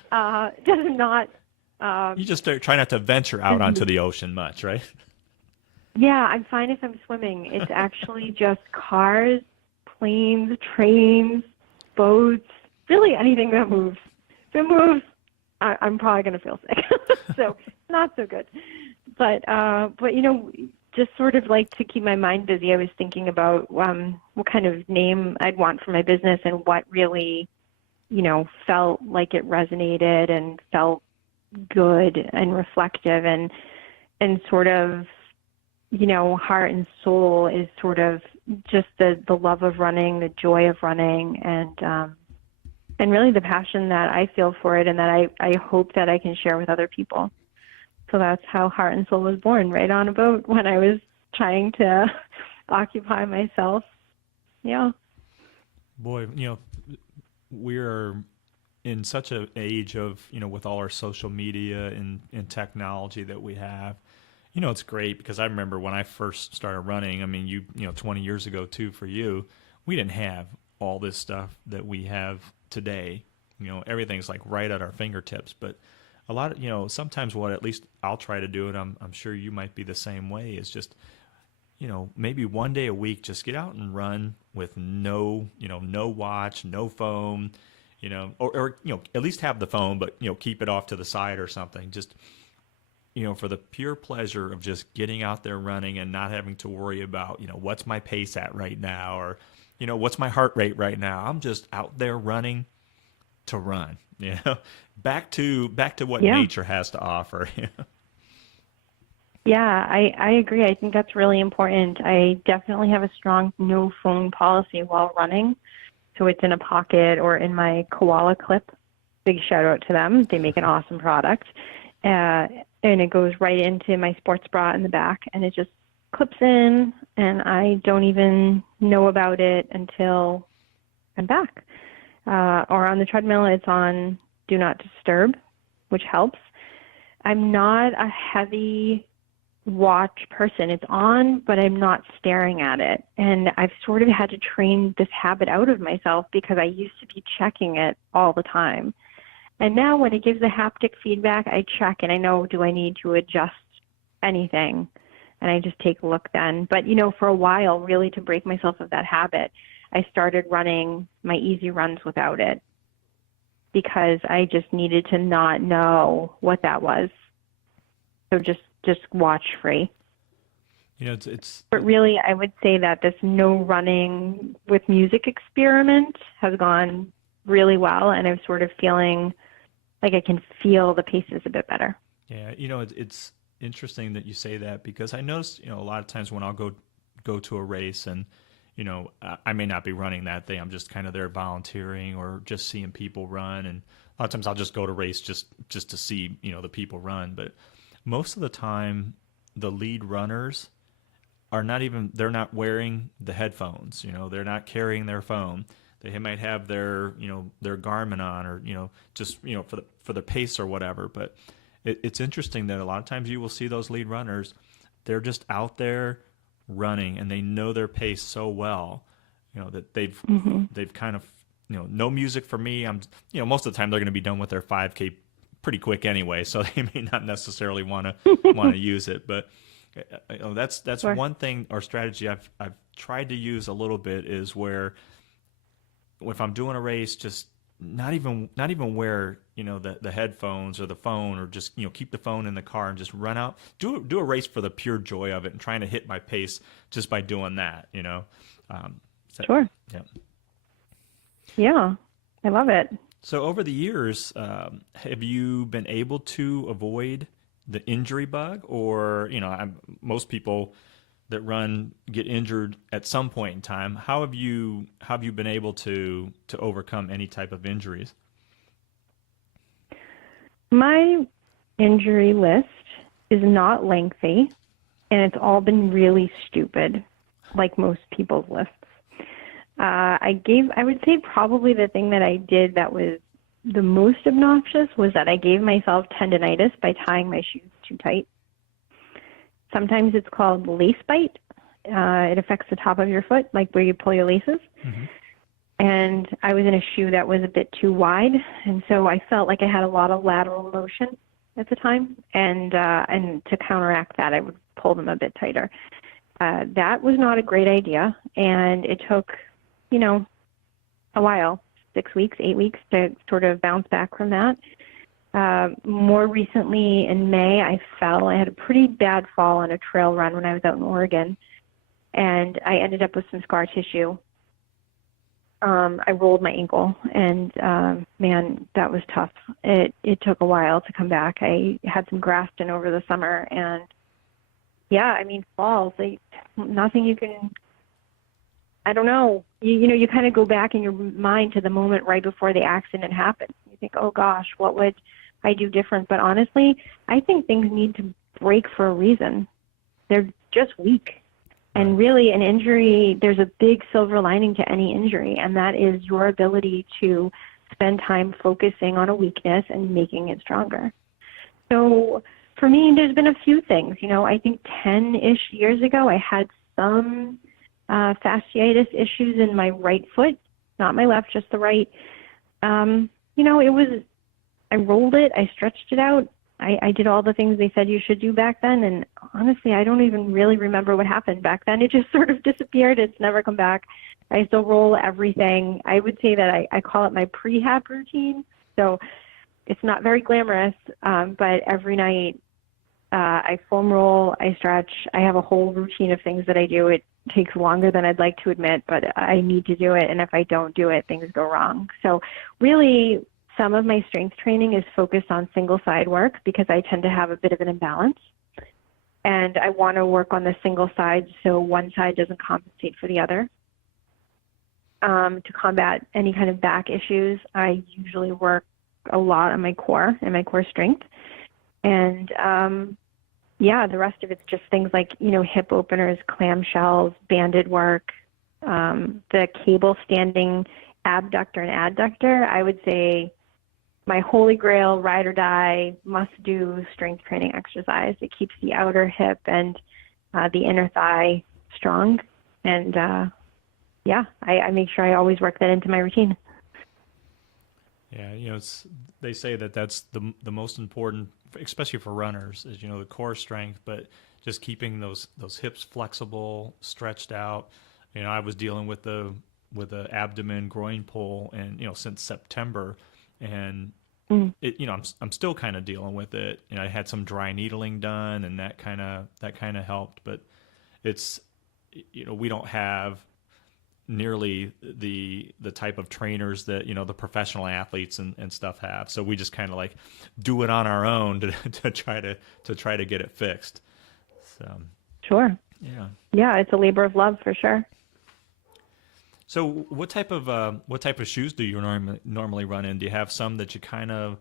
does not. You just try not to venture out onto the ocean much, right? Yeah, I'm fine if I'm swimming. It's actually just cars, planes, trains, boats, really anything that moves. If it moves, I'm probably going to feel sick. So not so good. But just sort of like to keep my mind busy, I was thinking about what kind of name I'd want for my business and what really, felt like it resonated and felt good and reflective and sort of, heart and soul is sort of just the love of running, the joy of running, and really the passion that I feel for it and that I hope that I can share with other people. So that's how Heart and Soul was born, right on a boat when I was trying to occupy myself. Yeah. Boy, we're in such an age of, with all our social media and technology that we have, it's great because I remember when I first started running, I mean, 20 years ago too, for you, we didn't have all this stuff that we have today. Everything's like right at our fingertips, but a lot of, sometimes what at least I'll try to do, and I'm sure you might be the same way, is just, maybe one day a week, just get out and run with no watch, no phone, or at least have the phone, but, keep it off to the side or something. Just, for the pure pleasure of just getting out there running and not having to worry about, what's my pace at right now, or, what's my heart rate right now. I'm just out there running to run, back to what nature has to offer. Yeah, I agree. I think that's really important. I definitely have a strong no phone policy while running. So it's in a pocket or in my koala clip. Big shout out to them. They make an awesome product. And it goes right into my sports bra in the back, and it just clips in, and I don't even know about it until I'm back. or on the treadmill, it's on Do Not Disturb, which helps. I'm not a heavy watch person. It's on, but I'm not staring at it. And I've sort of had to train this habit out of myself because I used to be checking it all the time. And now when it gives the haptic feedback, I check and I know, do I need to adjust anything? And I just take a look then. But, for a while, really to break myself of that habit, I started running my easy runs without it because I just needed to not know what that was. So just watch free. But really, I would say that this no running with music experiment has gone really well, and I'm sort of feeling like I can feel the paces a bit better. Yeah, it's interesting that you say that because I notice, a lot of times when I'll go to a race and, I may not be running that day. I'm just kind of there volunteering or just seeing people run. And a lot of times I'll just go to race just to see, the people run. But most of the time, the lead runners they're not wearing the headphones. They're not carrying their phone. They might have their Garmin on or, just, for the pace or whatever. But it's interesting that a lot of times you will see those lead runners, they're just out there running and they know their pace so well, that they've kind of, no music for me. Most of the time they're going to be done with their 5K pretty quick anyway, so they may not necessarily want to use it. But that's sure. One thing or strategy I've tried to use a little bit is where if I'm doing a race, just not even wear the headphones or the phone, or just keep the phone in the car and just run out, do a race for the pure joy of it and trying to hit my pace just by doing that. Sure. Yeah, I love it. So over the years, have you been able to avoid the injury bug, or most people that run get injured at some point in time? How have you been able to overcome any type of injuries? My injury list is not lengthy, and it's all been really stupid, like most people's lists. I would say probably the thing that I did that was the most obnoxious was that I gave myself tendinitis by tying my shoes too tight. Sometimes it's called lace bite. It affects the top of your foot, like where you pull your laces. Mm-hmm. And I was in a shoe that was a bit too wide, and so I felt like I had a lot of lateral motion at the time. And to counteract that, I would pull them a bit tighter. That was not a great idea, and it took, a while, 6 weeks, 8 weeks to sort of bounce back from that. More recently in May, I fell. I had a pretty bad fall on a trail run when I was out in Oregon, and I ended up with some scar tissue. I rolled my ankle, and man, that was tough. It took a while to come back. I had some Grafton over the summer, and yeah, falls, nothing you can, I don't know. You kind of go back in your mind to the moment right before the accident happened. You think, oh gosh, what would I do different? But honestly, I think things need to break for a reason. They're just weak. And really, an injury, there's a big silver lining to any injury, and that is your ability to spend time focusing on a weakness and making it stronger. So for me, there's been a few things. I think 10-ish years ago, I had some fasciitis issues in my right foot, not my left, just the right. I rolled it, I stretched it out. I did all the things they said you should do back then, and honestly, I don't even really remember what happened back then. It just sort of disappeared. It's never come back. I still roll everything. I would say that I call it my prehab routine. So it's not very glamorous, but every night I foam roll, I stretch. I have a whole routine of things that I do. It takes longer than I'd like to admit, but I need to do it, and if I don't do it, things go wrong. So really, some of my strength training is focused on single side work because I tend to have a bit of an imbalance. And I want to work on the single side so one side doesn't compensate for the other. To combat any kind of back issues, I usually work a lot on my core and my core strength. And the rest of it's just things like, hip openers, clamshells, banded work, the cable standing abductor and adductor, I would say my holy grail, ride or die, must do strength training exercise. It keeps the outer hip and the inner thigh strong. And I make sure I always work that into my routine. Yeah, they say that that's the most important, especially for runners, is the core strength, but just keeping those hips flexible, stretched out. I was dealing with the abdomen groin pull, and since September, and it I'm still kind of dealing with it. I had some dry needling done, and that kind of helped, but it's we don't have nearly the type of trainers that the professional athletes and stuff have. So we just kind of like do it on our own to try to get it fixed. So Sure. Yeah, it's a labor of love for sure. So what type of shoes do you normally run in? Do you have some that you kind of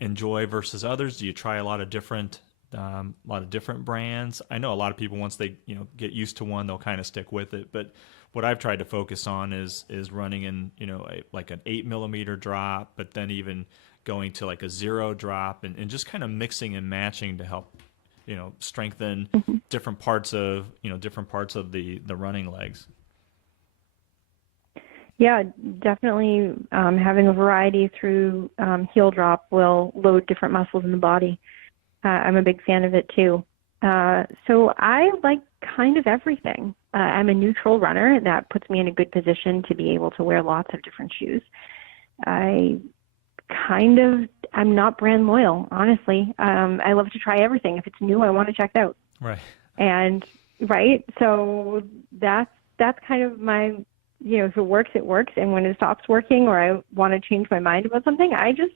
enjoy versus others? Do you try a lot of different brands? I know a lot of people, once they get used to one, they'll kind of stick with it. But what I've tried to focus on is running in like an 8 millimeter drop, but then even going to like a 0 drop, and just kind of mixing and matching to help strengthen different parts of the running legs. Yeah, definitely having a variety through heel drop will load different muscles in the body. I'm a big fan of it too. So I like kind of everything. I'm a neutral runner. That puts me in a good position to be able to wear lots of different shoes. I'm not brand loyal, honestly. I love to try everything. If it's new, I want to check it out. Right. And so that's kind of my, if it works, it works. And when it stops working or I want to change my mind about something, I just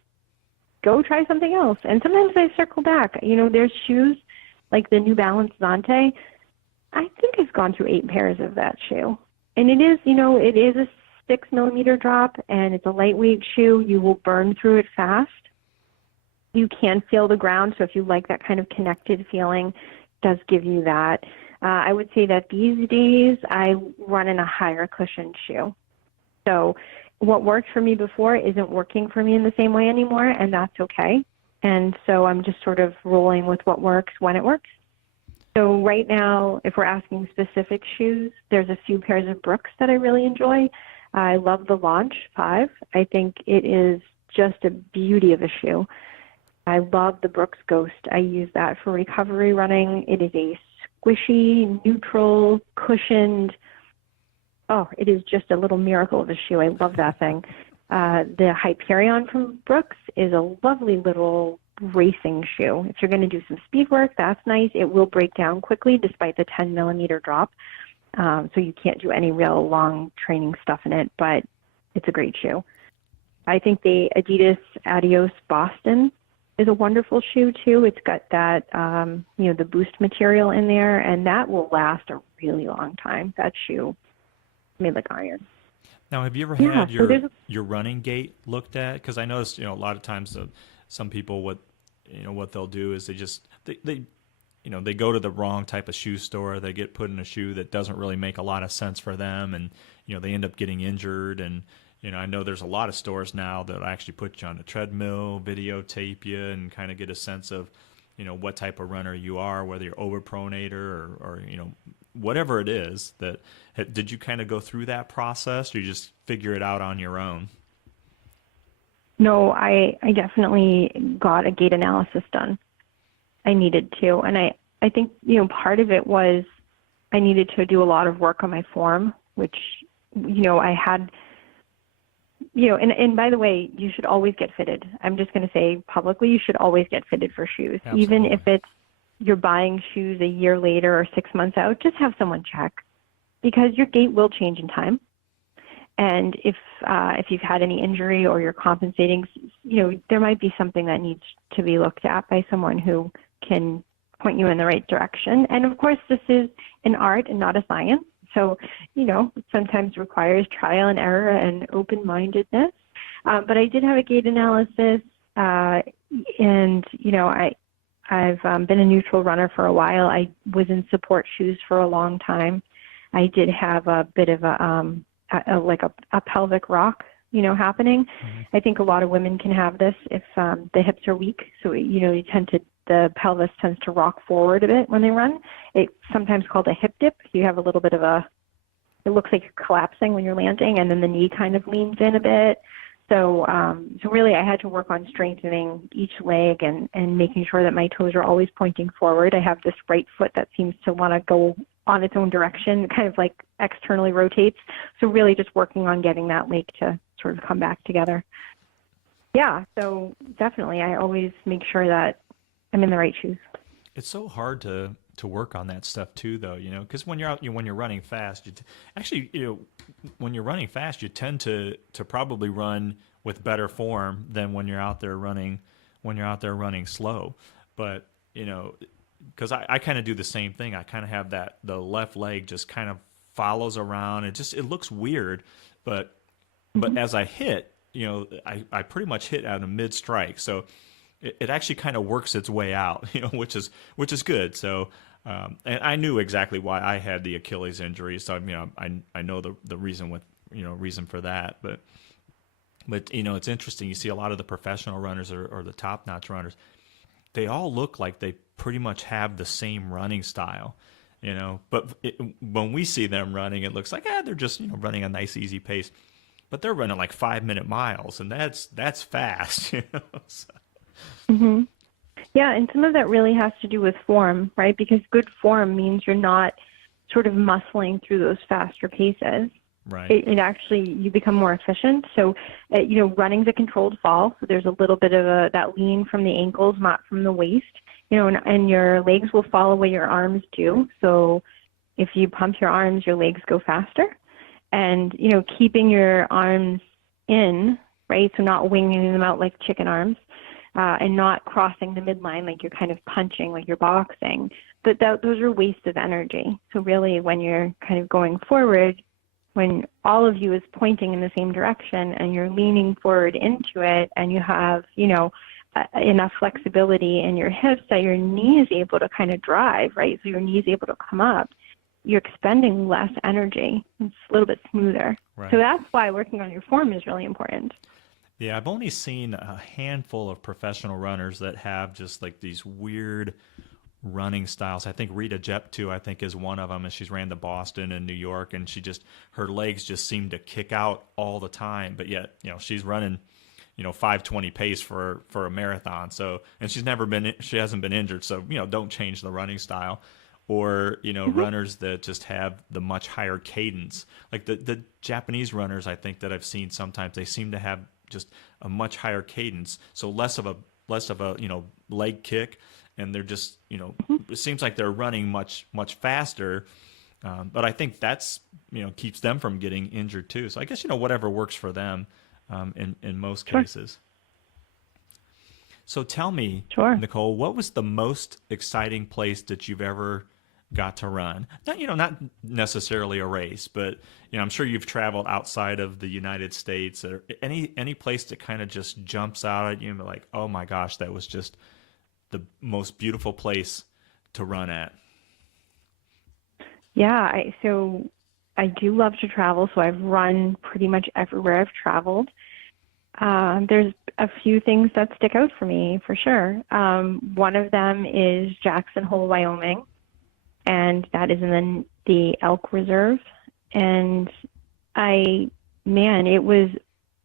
go try something else. And sometimes I circle back. There's shoes like the New Balance Zante. I think I've gone through 8 pairs of that shoe. And it is a 6 millimeter drop, and it's a lightweight shoe. You will burn through it fast. You can feel the ground, so if you like that kind of connected feeling, it does give you that. I would say that these days I run in a higher cushion shoe. So what worked for me before isn't working for me in the same way anymore, and that's okay. And so I'm just sort of rolling with what works when it works. So right now, if we're asking specific shoes, there's a few pairs of Brooks that I really enjoy. I love the Launch 5. I think it is just a beauty of a shoe. I love the Brooks Ghost. I use that for recovery running. It is a squishy, neutral, cushioned, it is just a little miracle of a shoe. I love that thing. The Hyperion from Brooks is a lovely little racing shoe. If you're going to do some speed work, that's nice. It will break down quickly despite the 10 millimeter drop. So you can't do any real long training stuff in it, but it's a great shoe. I think the Adidas Adios Boston is a wonderful shoe too. It's got that, the boost material in there, and that will last a really long time. That shoe made like iron. Now, have you ever had your running gait looked at? Because I noticed, a lot of times some people what they'll do is they go to the wrong type of shoe store. They get put in a shoe that doesn't really make a lot of sense for them, and they end up getting injured. And I know there's a lot of stores now that actually put you on a treadmill, videotape you, and kind of get a sense of what type of runner you are, whether you're overpronator or whatever it is. Did you kind of go through that process, or you just figure it out on your own? No, I definitely got a gait analysis done. I needed to. And I think, part of it was I needed to do a lot of work on my form, which, I had, and by the way, you should always get fitted. I'm just going to say publicly, you should always get fitted for shoes. Absolutely. Even if you're buying shoes a year later or 6 months out, just have someone check, because your gait will change in time. And if you've had any injury or you're compensating, there might be something that needs to be looked at by someone who can point you in the right direction. And of course, this is an art and not a science. So, it sometimes requires trial and error and open-mindedness. But I did have a gait analysis, and, I've been a neutral runner for a while. I was in support shoes for a long time. I did have a bit of a pelvic rock happening. Hmm. I think a lot of women can have this if the hips are weak. So, the pelvis tends to rock forward a bit when they run. It's sometimes called a hip dip. You have a little bit of it looks like you're collapsing when you're landing, and then the knee kind of leans in a bit. So, so really I had to work on strengthening each leg and making sure that my toes are always pointing forward. I have this right foot that seems to want to go on its own direction, kind of like externally rotates. So really just working on getting that leg to sort of come back together. Yeah, so definitely I always make sure that I'm in the right shoes. It's so hard to work on that stuff too, though, because when you're out, when you're running fast, actually, when you're running fast, you tend to probably run with better form than when you're out there running slow. But because I kind of do the same thing. I kind of have the left leg just kind of follows around. It looks weird, but as I hit, I pretty much hit at a mid strike. So it actually kind of works its way out, which is good. So, and I knew exactly why I had the Achilles injury. So, I know the reason for that. But it's interesting. You see a lot of the professional runners or the top notch runners. They all look like they pretty much have the same running style, But when we see them running, it looks like they're just running a nice easy pace. But they're running like 5-minute miles, and that's fast, So. Hmm. Yeah, and some of that really has to do with form, right? Because good form means you're not sort of muscling through those faster paces. Right. It actually, you become more efficient. So, running's a controlled fall. So there's a little bit of that lean from the ankles, not from the waist, and your legs will follow what your arms do. So if you pump your arms, your legs go faster. And, keeping your arms in, right? So not winging them out like chicken arms. And not crossing the midline like you're kind of punching, like you're boxing. But those are wastes of energy. So really when you're kind of going forward, when all of you is pointing in the same direction and you're leaning forward into it and you have, enough flexibility in your hips that your knee is able to kind of drive, right? So your knee is able to come up. You're expending less energy. It's a little bit smoother. Right. So that's why working on your form is really important. Yeah, I've only seen a handful of professional runners that have just like these weird running styles. I think Rita Jeptu, I think, is one of them, and she's ran to Boston and New York, and her legs just seem to kick out all the time. But yet, she's running, 5:20 pace for a marathon. So, and she hasn't been injured. So, don't change the running style. Or, runners that just have the much higher cadence. Like the Japanese runners, I think that I've seen sometimes, they seem to have just a much higher cadence, so less of a leg kick, and they're just it seems like they're running much faster, but I think that's keeps them from getting injured too. So I guess whatever works for them in most Sure. cases. So tell me, Sure. Nicole, what was the most exciting place that you've ever got to run? Not necessarily a race, but I'm sure you've traveled outside of the United States, or any place that kind of just jumps out at you and be like, oh my gosh, that was just the most beautiful place to run at. Yeah, so I do love to travel, so I've run pretty much everywhere I've traveled. There's a few things that stick out for me, for sure. One of them is Jackson Hole, Wyoming, and that is in the Elk Reserve. And it was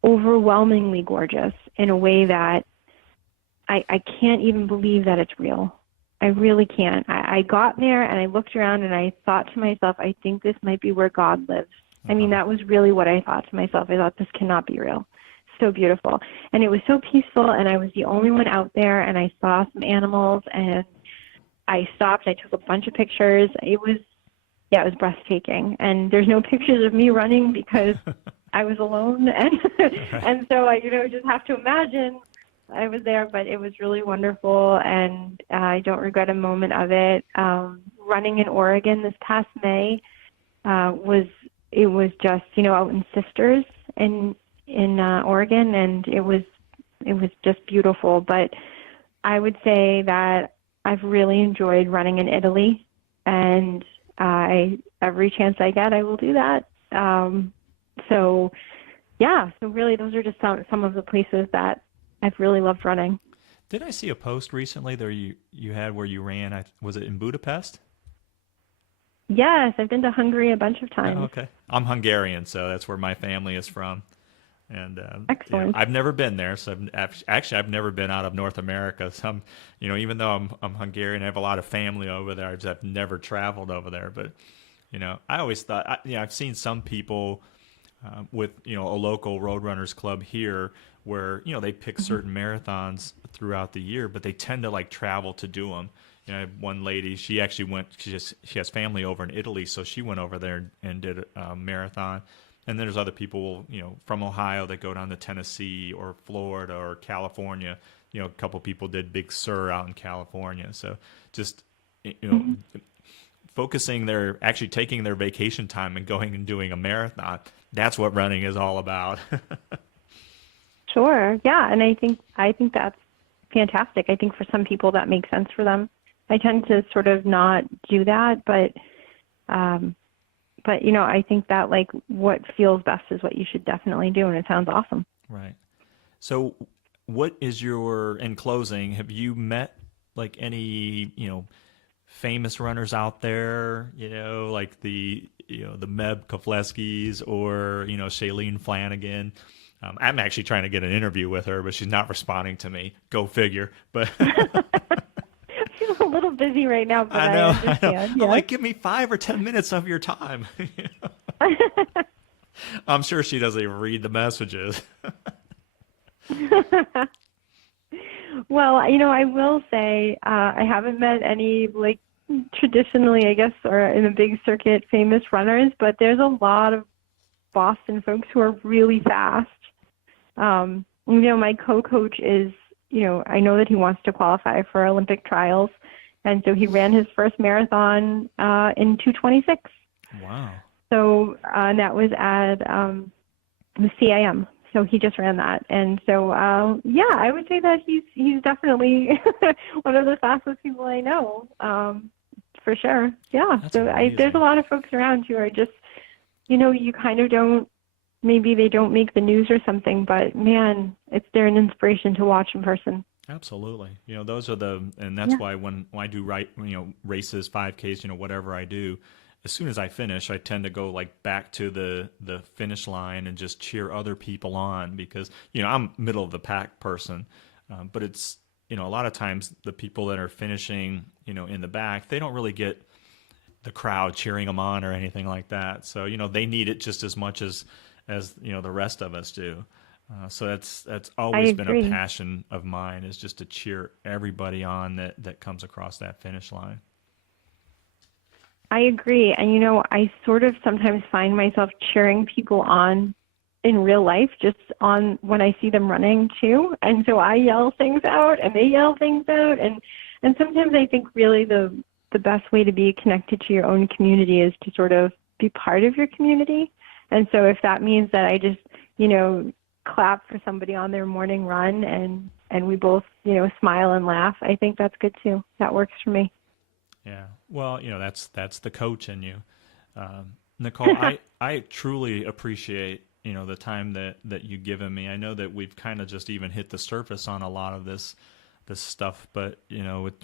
overwhelmingly gorgeous in a way that I can't even believe that it's real. I really can't. I got there and I looked around and I thought to myself, I think this might be where God lives. I mean, that was really what I thought to myself. I thought, this cannot be real. So beautiful. And it was so peaceful, and I was the only one out there, and I saw some animals, and I stopped. I took a bunch of pictures. It was breathtaking. And there's no pictures of me running because I was alone. And and so I, just have to imagine I was there, but it was really wonderful, and I don't regret a moment of it. Running in Oregon this past May was just, out in Sisters in Oregon, and it was just beautiful. But I would say that I've really enjoyed running in Italy, and every chance I get, I will do that. So yeah, so really those are just some of the places that I've really loved running. Did I see a post recently there you had where you ran? Was it in Budapest? Yes, I've been to Hungary a bunch of Oh, times. okay. I'm Hungarian, so that's where my family is from. And Excellent. I've never been there, so actually I've never been out of North America. So even though I'm Hungarian, I have a lot of family over there. I've never traveled over there, but I always thought, I've seen some people with a local road runners club here where they pick Mhm. certain marathons throughout the year, but they tend to like travel to do them. I have one lady, she actually went. She has family over in Italy, so she went over there and did a marathon. And then there's other people, from Ohio that go down to Tennessee or Florida or California. A couple people did Big Sur out in California. So just Mhm. focusing actually taking their vacation time and going and doing a marathon. That's what running is all about. Sure. Yeah, and I think that's fantastic. I think for some people that makes sense for them. I tend to sort of not do that, um, but I think that like what feels best is what you should definitely do, and it sounds awesome. Right. So, what is in closing, have you met like any, famous runners out there, like the Meb Kefleskis or, Shailene Flanagan? I'm actually trying to get an interview with her, but she's not responding to me. Go figure. But She's a little busy right now, but I I know, I know. understand. I'm Yes. like, give me 5 or 10 minutes of your time. I'm sure she doesn't even read the messages. Well, I will say I haven't met any like traditionally, I guess, or in the big circuit famous runners, but there's a lot of Boston folks who are really fast. My co-coach is, I know that he wants to qualify for Olympic trials, and so he ran his first marathon in 2:26. Wow. So and that was at the CIM. So he just ran that, and so yeah, I would say that he's definitely one of the fastest people I know, for sure. Yeah. That's So there's a amazing. lot of folks around who are just, you kind of don't. Maybe they don't make the news or something, but man, they're an inspiration to watch in person. Absolutely. Those are and that's Yeah. why when I do races, 5Ks, whatever I do, as soon as I finish, I tend to go like back to the finish line and just cheer other people on because, I'm middle of the pack person. But it's, a lot of times the people that are finishing, in the back, they don't really get the crowd cheering them on or anything like that. So, they need it just as much as the rest of us do. So that's I always been a agree. passion of mine is just to cheer everybody on that comes across that finish line. I agree. And I sort of sometimes find myself cheering people on in real life, just on when I see them running too. And so I yell things out and they yell things out. And sometimes I think really the best way to be connected to your own community is to sort of be part of your community. And so if that means that I just, clap for somebody on their morning run and we both, smile and laugh, I think that's good too. That works for me. Yeah. Well, that's the coach in you. Nicole, I truly appreciate, the time that you've given me. I know that we've kind of just even hit the surface on a lot of this stuff, but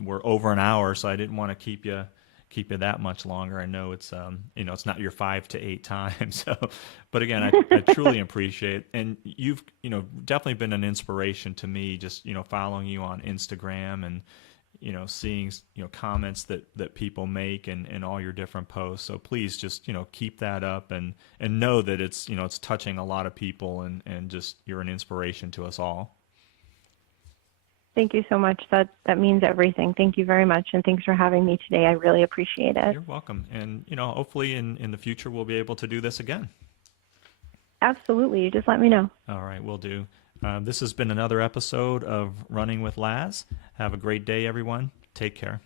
we're over an hour, so I didn't want to keep you that much longer. I know it's it's not your 5 to 8 times. So, but again, I truly appreciate, and you've definitely been an inspiration to me. Just following you on Instagram and seeing comments that people make and all your different posts. So please just keep that up and know that it's touching a lot of people and just you're an inspiration to us all. Thank you so much. That means everything. Thank you very much, and thanks for having me today. I really appreciate it. You're welcome. And hopefully in the future we'll be able to do this again. Absolutely. You just let me know. All right, we'll do. This has been another episode of Running with Laz. Have a great day, everyone. Take care.